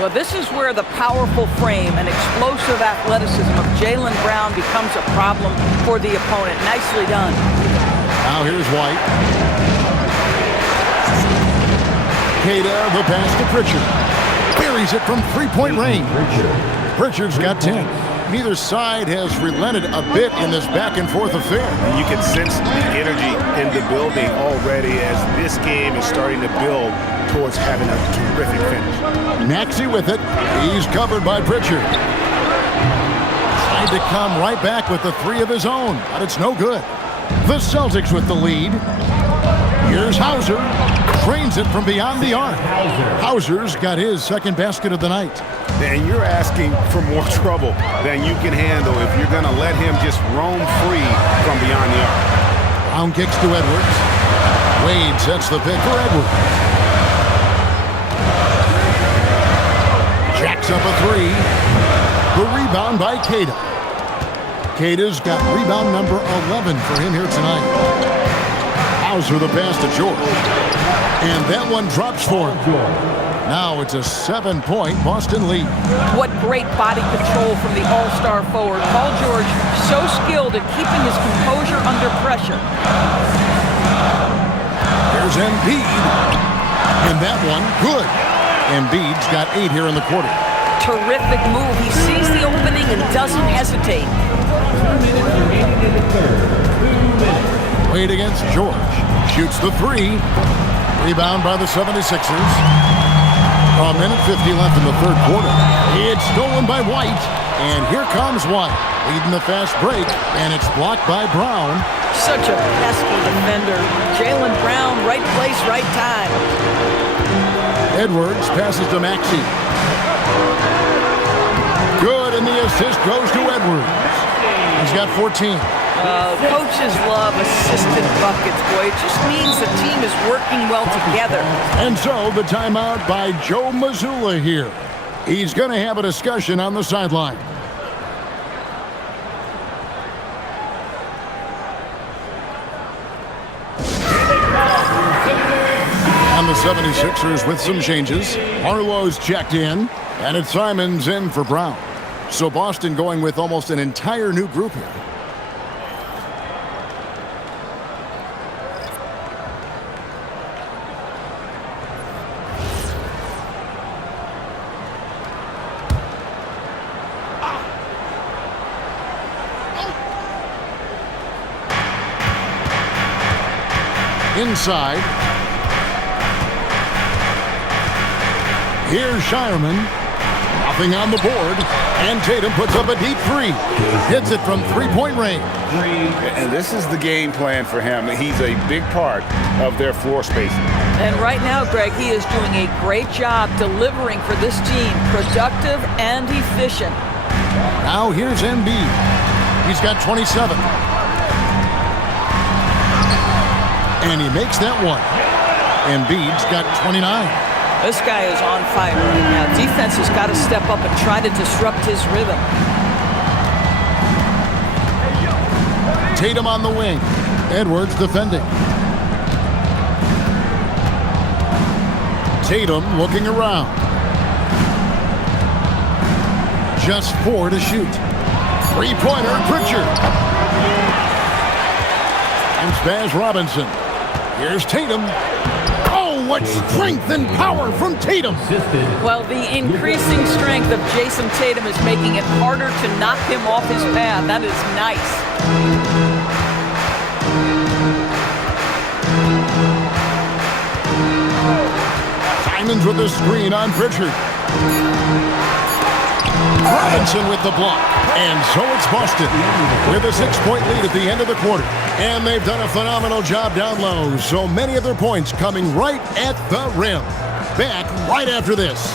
Well, this is where the powerful frame and explosive athleticism of Jaylen Brown becomes a problem for the opponent. Nicely done. Now here's White. Queta, the pass to Pritchard. Buries it from three-point range. Pritchard's got 10. Neither side has relented a bit in this back-and-forth affair. And you can sense the energy in the building already as this game is starting to build towards having a terrific finish. Maxey with it. He's covered by Pritchard. Tried to come right back with the 3 of his own, but it's no good. The Celtics with the lead. Here's Hauser. Drains it from beyond the arc. Hauser's got his second basket of the night. And you're asking for more trouble than you can handle if you're going to let him just roam free from beyond the arc. Brown kicks to Edwards. Wade sets the pick for Edwards. Jacks up a 3. The rebound by Queta. Queta's got rebound number 11 for him here tonight. Hauser the pass to George. And that one drops for him. Now it's a 7-point Boston lead. What great body control from the all-star forward. Paul George, so skilled at keeping his composure under pressure. There's Embiid. And that one, good. Embiid's got 8 here in the quarter. Terrific move. He sees the opening and doesn't hesitate. The Wade against George. Shoots the three. Rebound by the 76ers. A minute 50 left in the third quarter. It's stolen by White. And here comes White, leading the fast break. And it's blocked by Brown. Such a pesky defender. Jaylen Brown, right place, right time. Edwards passes to Maxey. Good, and the assist goes to Edwards. He's got 14. Coaches love assisted buckets, boy. It just means the team is working well together. And so the timeout by Joe Mazzulla here. He's going to have a discussion on the sideline. On the 76ers with some changes. Harlow's checked in, and it's Simons in for Brown. So Boston going with almost an entire new group here. Inside. Here's Shireman. Nothing on the board. And Tatum puts up a deep three. Hits it from three-point range. And this is the game plan for him. He's a big part of their floor spacing. And right now, Greg, he is doing a great job delivering for this team. Productive and efficient. Now here's Embiid. He's got 27. And he makes that one. Embiid's got 29. This guy is on fire right now. Defense has got to step up and try to disrupt his rhythm. Tatum on the wing. Edwards defending. Tatum looking around. Just 4 to shoot. Three-pointer, Pritchard. And Spaz Robinson. Here's Tatum. Oh, what strength and power from Tatum. Well, the increasing strength of Jason Tatum is making it harder to knock him off his path. That is nice. Simons with the screen on Pritchard. Robinson with the block. And so it's Boston with a 6-point lead at the end of the quarter. And they've done a phenomenal job down low. So many of their points coming right at the rim. Back right after this.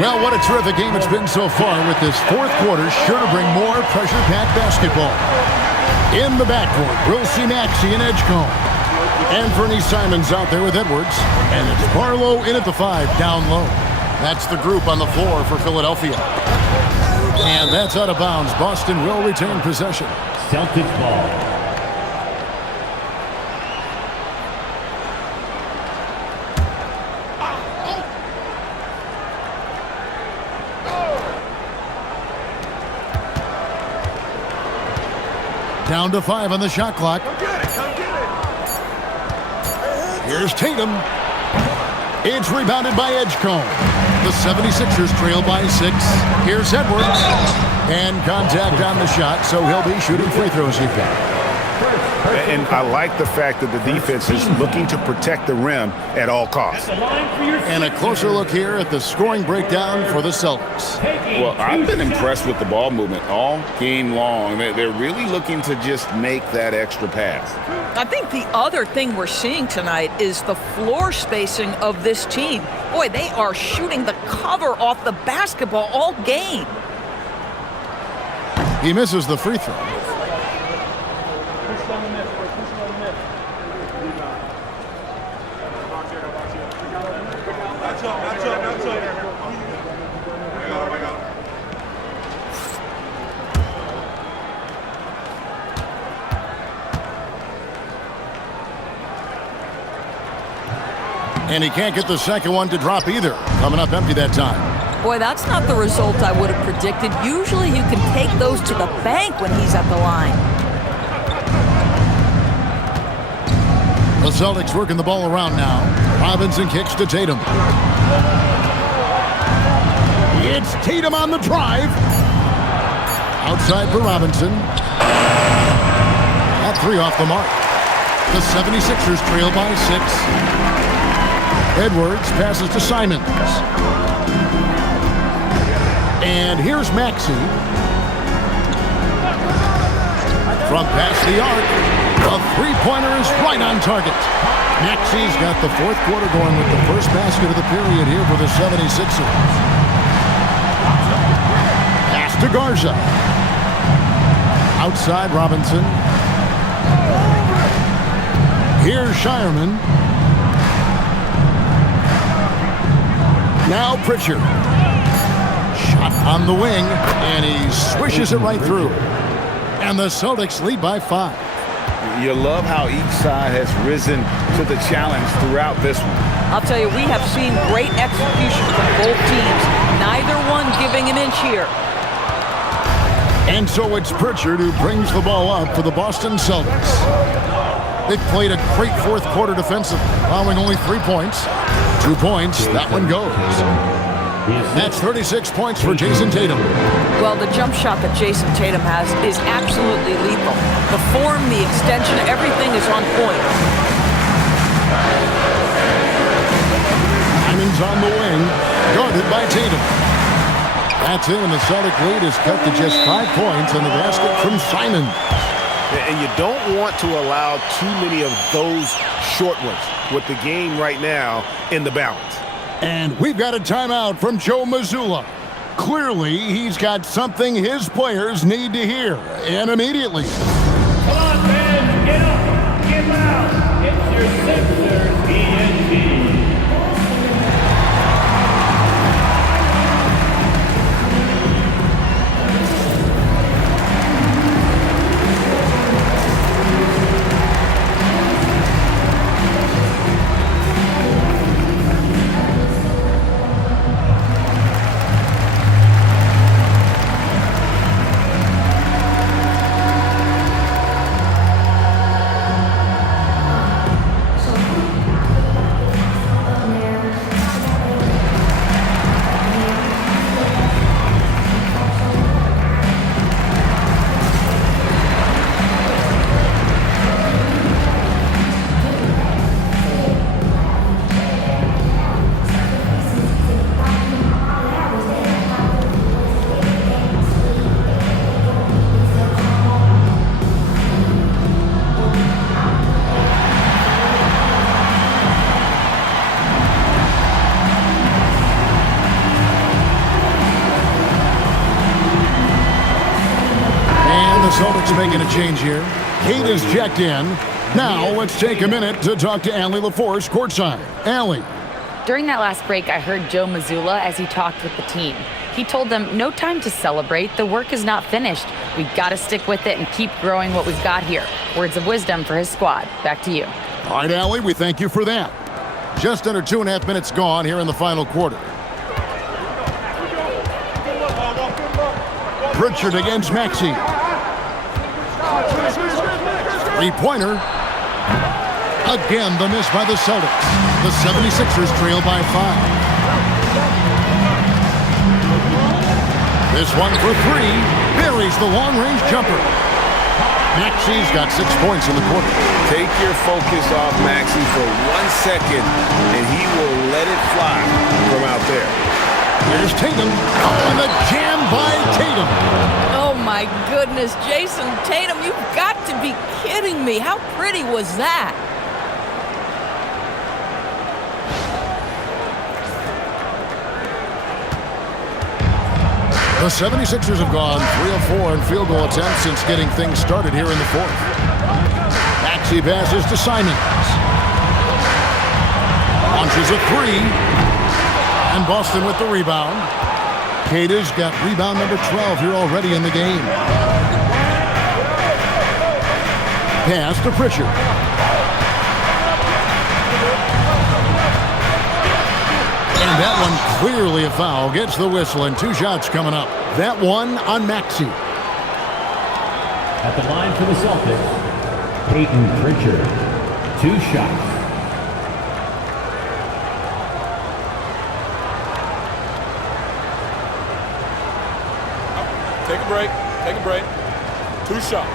Well, what a terrific game it's been so far, with this fourth quarter sure to bring more pressure-packed basketball. In the backcourt, we'll see Maxey and Edgecombe. And Fernie Simons out there with Edwards. And it's Barlow in at the 5, down low. That's the group on the floor for Philadelphia. And that's out of bounds. Boston will retain possession. Celtics ball. Down to 5 on the shot clock. Come get it. Here's Tatum. It's rebounded by Edgecombe. The 76ers trail by 6. Here's Edwards. And contact on the shot, so he'll be shooting free throws here. And I like the fact that the defense is looking to protect the rim at all costs. And a closer look here at the scoring breakdown for the Celtics. Well, I've been impressed with the ball movement all game long. They're really looking to just make that extra pass. I think the other thing we're seeing tonight is the floor spacing of this team. Boy, they are shooting the cover off the basketball all game. He misses the free throw. And he can't get the second one to drop either. Coming up empty that time. Boy, that's not the result I would have predicted. Usually you can take those to the bank when he's at the line. The Celtics working the ball around now. Robinson kicks to Tatum. It's Tatum on the drive. Outside for Robinson. That three off the mark. The 76ers trail by 6. Edwards passes to Simons. And here's Maxey. From past the arc, the three-pointer is right on target. Maxey's got the fourth quarter going with the first basket of the period here for the 76ers. Pass to Garza. Outside Robinson. Here's Shireman. Now Pritchard. Shot on the wing, and he swishes it right through. And the Celtics lead by 5. You love how each side has risen to the challenge throughout this one. I'll tell you, we have seen great execution from both teams. Neither one giving an inch here. And so it's Pritchard who brings the ball up for the Boston Celtics. They've played a great fourth quarter defensively, allowing only 3 points. 2 points, that one goes. That's 36 points for Jason Tatum. Well, the jump shot that Jason Tatum has is absolutely lethal. The form, the extension, everything is on point. Simon's on the wing, guarded by Tatum. That's it, and the Celtic lead is cut to just 5 points on the basket from Simon. And you don't want to allow too many of those short ones with the game right now in the balance. And we've got a timeout from Joe Mazzulla. Clearly, he's got something his players need to hear, and immediately. Come on, fans, get up, get loud. It's your Sixers ENT. Celtics making a change here. Kate is checked in. Now let's take a minute to talk to Allie LaForce courtside. Allie. During that last break, I heard Joe Mazzulla as he talked with the team. He told them, no time to celebrate. The work is not finished. We've got to stick with it and keep growing what we've got here. Words of wisdom for his squad. Back to you. All right, Allie, we thank you for that. Just under 2.5 minutes gone here in the final quarter. Pritchard against Maxey. Three-pointer. Again, the miss by the Celtics. The 76ers trail by 5. This one for 3. Buries the long-range jumper. Maxey's got 6 points in the quarter. Take your focus off Maxey for 1 second, and he will let it fly from out there. Here's Tatum. And the jam by Tatum. Oh, my goodness. Jason Tatum, you've got to be kidding me. How pretty was that? The 76ers have gone 3 of 4 in field goal attempts since getting things started here in the fourth. Maxey passes to Simons. Launches a 3. And Boston with the rebound. Kata's got rebound number 12 here already in the game. Pass to Pritchard. And that one clearly a foul. Gets the whistle, and 2 shots coming up. That one on Maxey. At the line for the Celtics, Peyton Pritchard. 2 shots. Take a break. Take a break. 2 shots.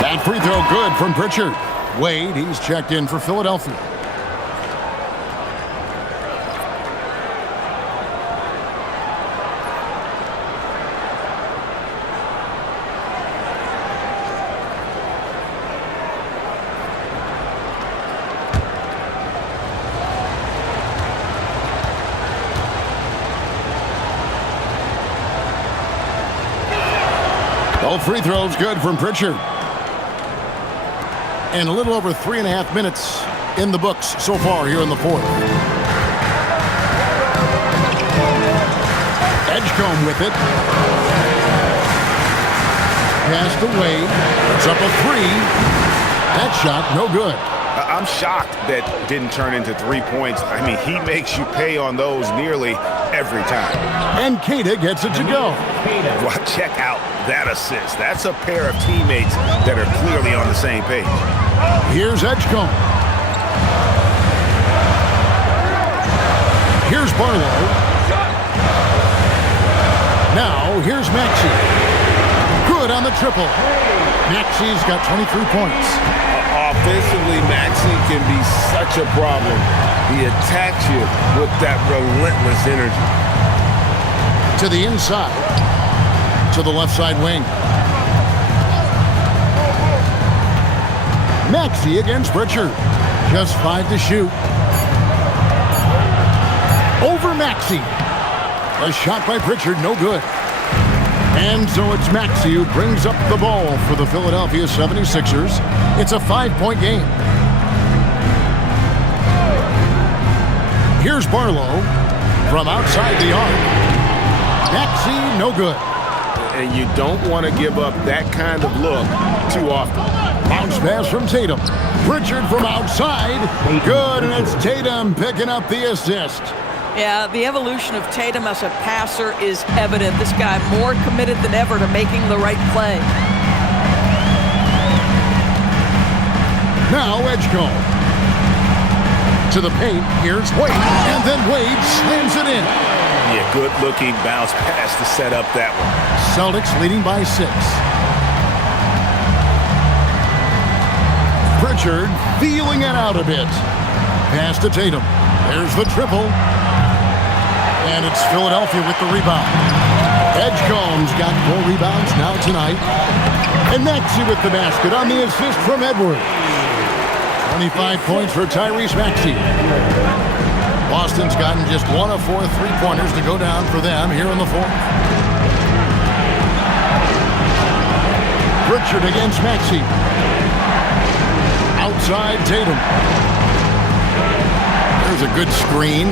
That free throw good from Pritchard. Wade, he's checked in for Philadelphia. Both free throws good from Pritchard. And a little over 3.5 minutes in the books so far here in the 4th. Edgecombe with it. Pass to Wade. It's up a 3. That shot, no good. I'm shocked that didn't turn into 3 points. I mean, he makes you pay on those nearly every time. And Keita gets it to go. Well, check out that assist. That's a pair of teammates that are clearly on the same page. Here's Edgecombe. Here's Barlow. Now, here's Maxey. Good on the triple. Maxey's got 23 points. Offensively, Maxey can be such a problem. He attacks you with that relentless energy. To the inside. To the left side wing. Maxey against Pritchard. Just 5 to shoot. Over Maxey. A shot by Pritchard, no good. And so it's Maxey who brings up the ball for the Philadelphia 76ers. It's a 5-point game. Here's Barlow from outside the arc. Maxey, no good. And you don't want to give up that kind of look too often. Bounce pass from Tatum. Pritchard from outside. Good, and it's Tatum picking up the assist. Yeah, the evolution of Tatum as a passer is evident. This guy more committed than ever to making the right play. Now Edgecombe. To the paint, here's Wade. And then Wade slams it in. Yeah, good-looking bounce pass to set up that one. Celtics leading by 6. Pritchard feeling it out a bit. Pass to Tatum. There's the triple. And it's Philadelphia with the rebound. Edgecombe's got 4 rebounds now tonight. And Maxey with the basket on the assist from Edwards. 25 points for Tyrese Maxey. Boston's gotten just 1 of 4 3-pointers to go down for them here in the 4th. Pritchard against Maxey. Outside Tatum. There's a good screen.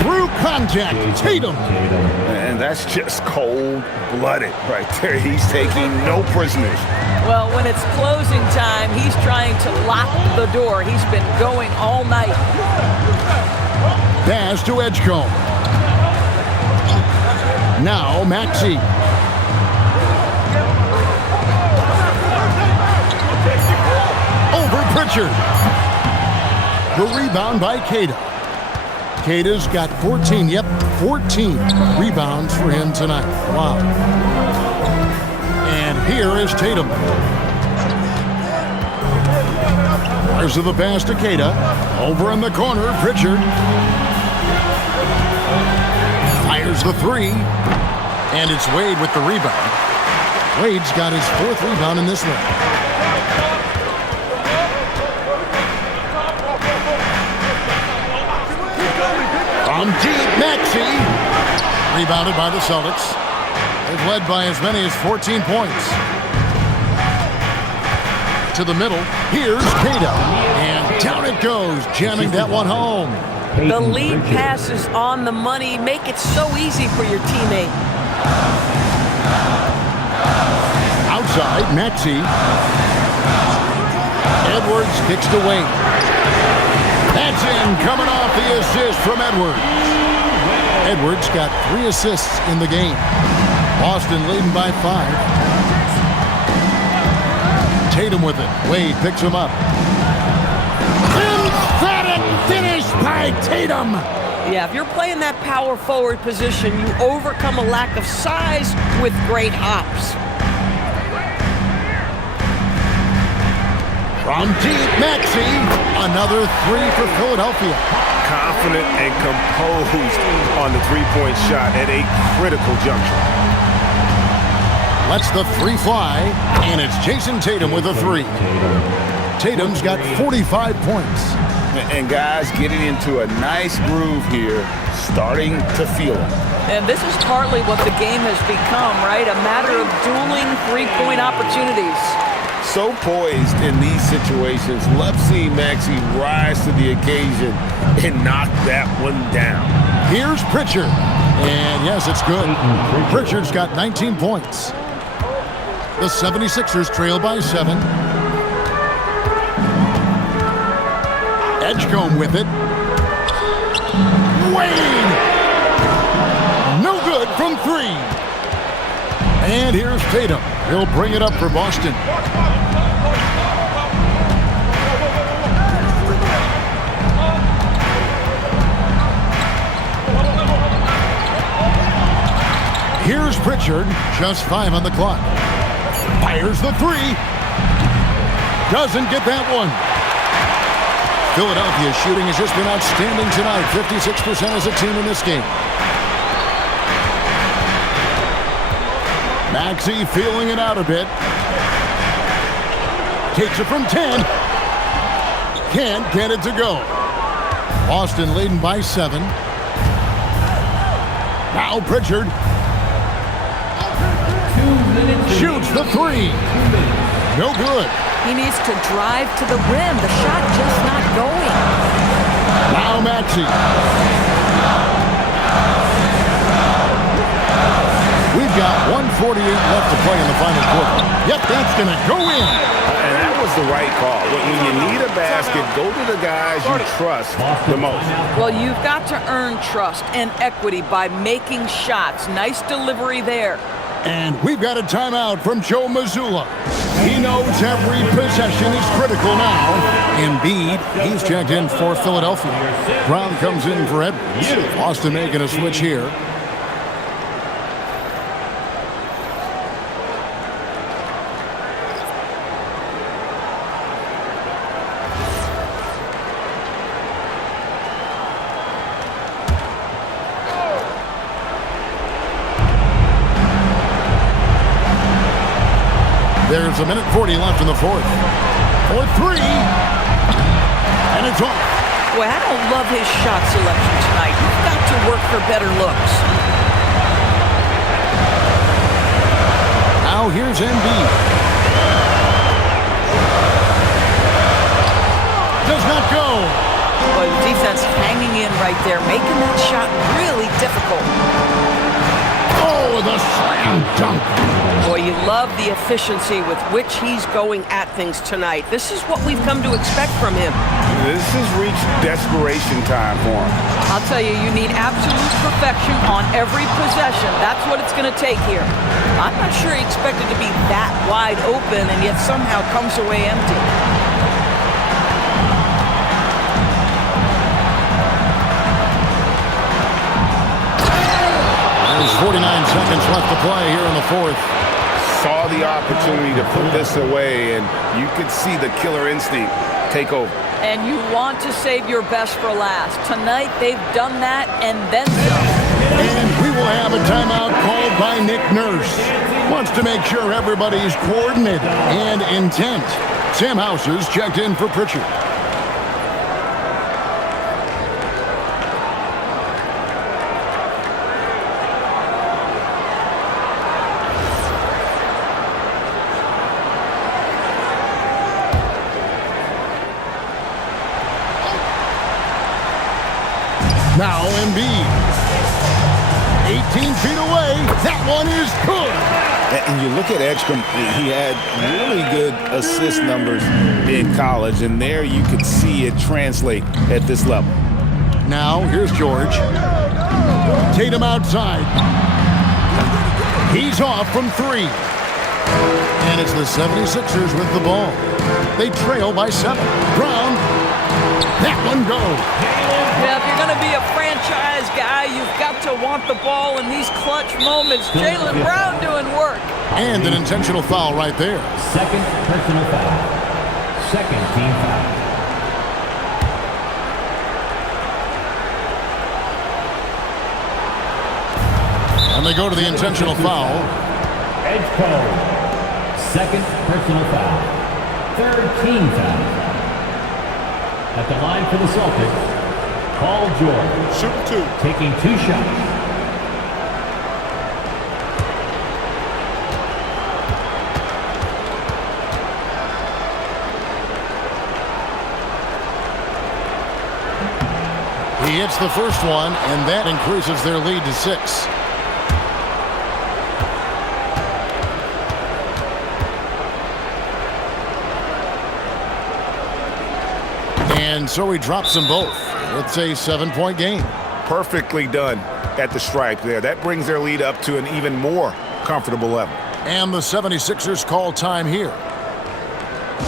Through contact, Tatum. And that's just cold-blooded right there. He's taking no prisoners. Well, when it's closing time, he's trying to lock the door. He's been going all night. Pass to Edgecombe. Now Maxey. Over Pritchard. The rebound by Keita. Keita's got 14, 14 rebounds for him tonight. Wow. And here is Tatum. There's the pass to Keita. Over in the corner, Pritchard. Fires the 3. And it's Wade with the rebound. Wade's got his 4th rebound in this one. From deep, Maxey. Rebounded by the Celtics. They've led by as many as 14 points. To the middle. Here's Keita. And down it goes, jamming that one home. The lead pass is on the money. Make it so easy for your teammate. Outside, Maxey. Edwards kicks to Wade. That's in, coming off the assist from Edwards. Edwards got 3 assists in the game. Boston leading by 5. Tatum with it. Wade picks him up. Emphatic finish by Tatum. Yeah, if you're playing that power forward position, you overcome a lack of size with great hops. From deep, Maxey. Another 3 for Philadelphia. Confident and composed on the three-point shot at a critical juncture. Lets the 3 fly, and it's Jason Tatum with a 3. Tatum's got 45 points. And guys getting into a nice groove here, starting to feel it. And this is partly what the game has become, right? A matter of dueling three-point opportunities. So poised in these situations. Let's see Maxey rise to the occasion and knock that one down. Here's Pritchard. And yes, it's good. Pritchard's got 19 points. The 76ers trail by 7. Edgecombe with it. Wade! No good from 3. And here's Tatum. He'll bring it up for Boston. Here's Pritchard, just 5 on the clock. Fires the 3. Doesn't get that one. Philadelphia's shooting has just been outstanding tonight. 56% as a team in this game. Maxey feeling it out a bit. Takes it from 10. Can't get it to go. Boston leading by 7. Now Pritchard. Shoots the 3. No good. He needs to drive to the rim. The shot just not going. Now Maxey. We've got 1:48 left to play in the final quarter. Yep, that's going to go in. And that was the right call. When you need a basket, go to the guys you trust the most. Well, you've got to earn trust and equity by making shots. Nice delivery there. And we've got a timeout from Joe Mazzulla. He knows every possession is critical now. Embiid, he's checked in for Philadelphia. Brown comes in for Edwards. Boston making a switch here. There's 1:40 left in the fourth. For 3. And it's off. Boy, I don't love his shot selection tonight. You've got to work for better looks. Now here's Embiid. Does not go. Boy, the defense hanging in right there, making that shot really difficult. Oh, the slam dunk. Boy, you love the efficiency with which he's going at things tonight. This is what we've come to expect from him. This has reached desperation time for him. I'll tell you, you need absolute perfection on every possession. That's what it's going to take here. I'm not sure he expected to be that wide open and yet somehow comes away empty. There's 49 seconds left to play here in the fourth. Saw the opportunity to put this away, and you could see the killer instinct take over. And you want to save your best for last. Tonight, they've done that and then some. And we will have a timeout called by Nick Nurse. Wants to make sure everybody's coordinated and intent. Sam Hauser's checked in for Pritchard. Now Embiid. 18 feet away. That one is good. And you look at Edgecombe, he had really good assist numbers in college, and there you could see it translate at this level. Now, here's George. Tatum outside. He's off from 3. And it's the 76ers with the ball. They trail by 7. Brown. That one goes. Yeah, if you're going to be a franchise guy, you've got to want the ball in these clutch moments. Jaylen Brown doing work. And an intentional foul right there. Second personal foul. Second team foul. And they go to the intentional foul. Edge code. Second personal foul. Third team foul. At the line for the Celtics, Paul George. Shooting 2. Taking 2 shots. He hits the first one, and that increases their lead to 6. And so he drops them both. It's a 7-point game. Perfectly done at the stripe there. That brings their lead up to an even more comfortable level. And the 76ers call time here.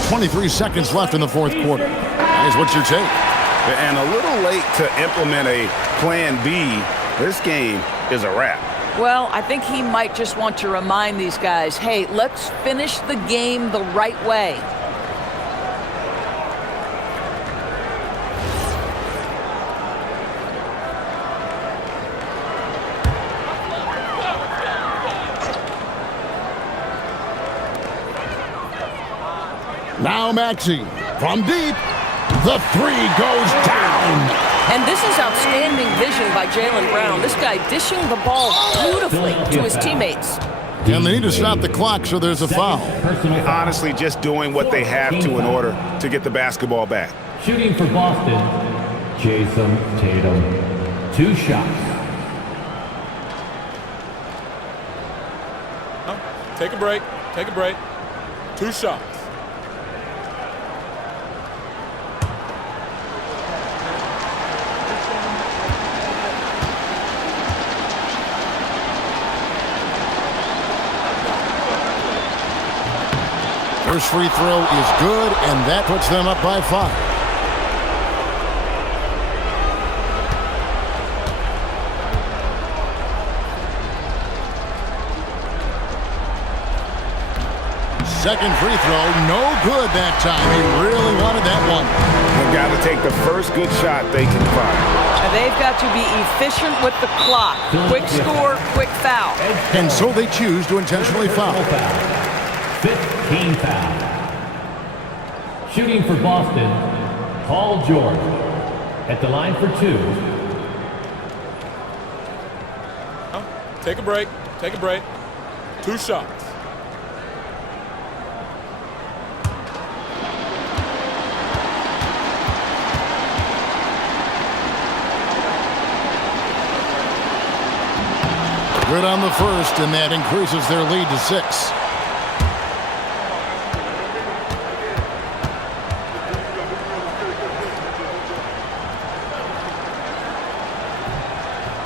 23 seconds left in the fourth quarter. Guys, what's your take? And a little late to implement a plan B. This game is a wrap. Well, I think he might just want to remind these guys, hey, let's finish the game the right way. Now Maxey from deep. The 3 goes down. And this is outstanding vision by Jaylen Brown. This guy dishing the ball beautifully to his teammates. And they need to stop the clock, so there's a foul. Honestly, just doing what they have to in order to get the basketball back. Shooting for Boston, Jason Tatum. 2 shots. Take a break. Take a break. 2 shots. First free throw is good, and that puts them up by 5. Second free throw, no good that time. He really wanted that one. They've got to take the first good shot they can find. And they've got to be efficient with the clock. Quick score, quick foul. And so they choose to intentionally foul. 15 foul. Shooting for Boston, Paul George. At the line for 2. Take a break. Take a break. 2 shots. Good on the first, and that increases their lead to 6.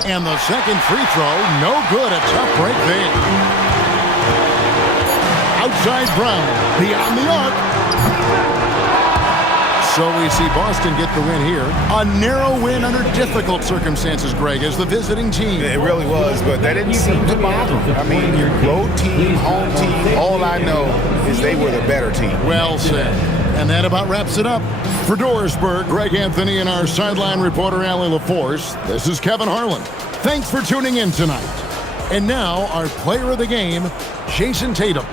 And the second free throw, no good. A tough break there. Outside Brown, beyond the arc. So we see Boston get the win here. A narrow win under difficult circumstances, Greg, as the visiting team. It really was, but that didn't seem to bother them. I mean, road team, home team, all I know is they were the better team. Well said. And that about wraps it up. For Dorisburg, Greg Anthony, and our sideline reporter, Allie LaForce, this is Kevin Harlan. Thanks for tuning in tonight. And now, our player of the game, Jason Tatum.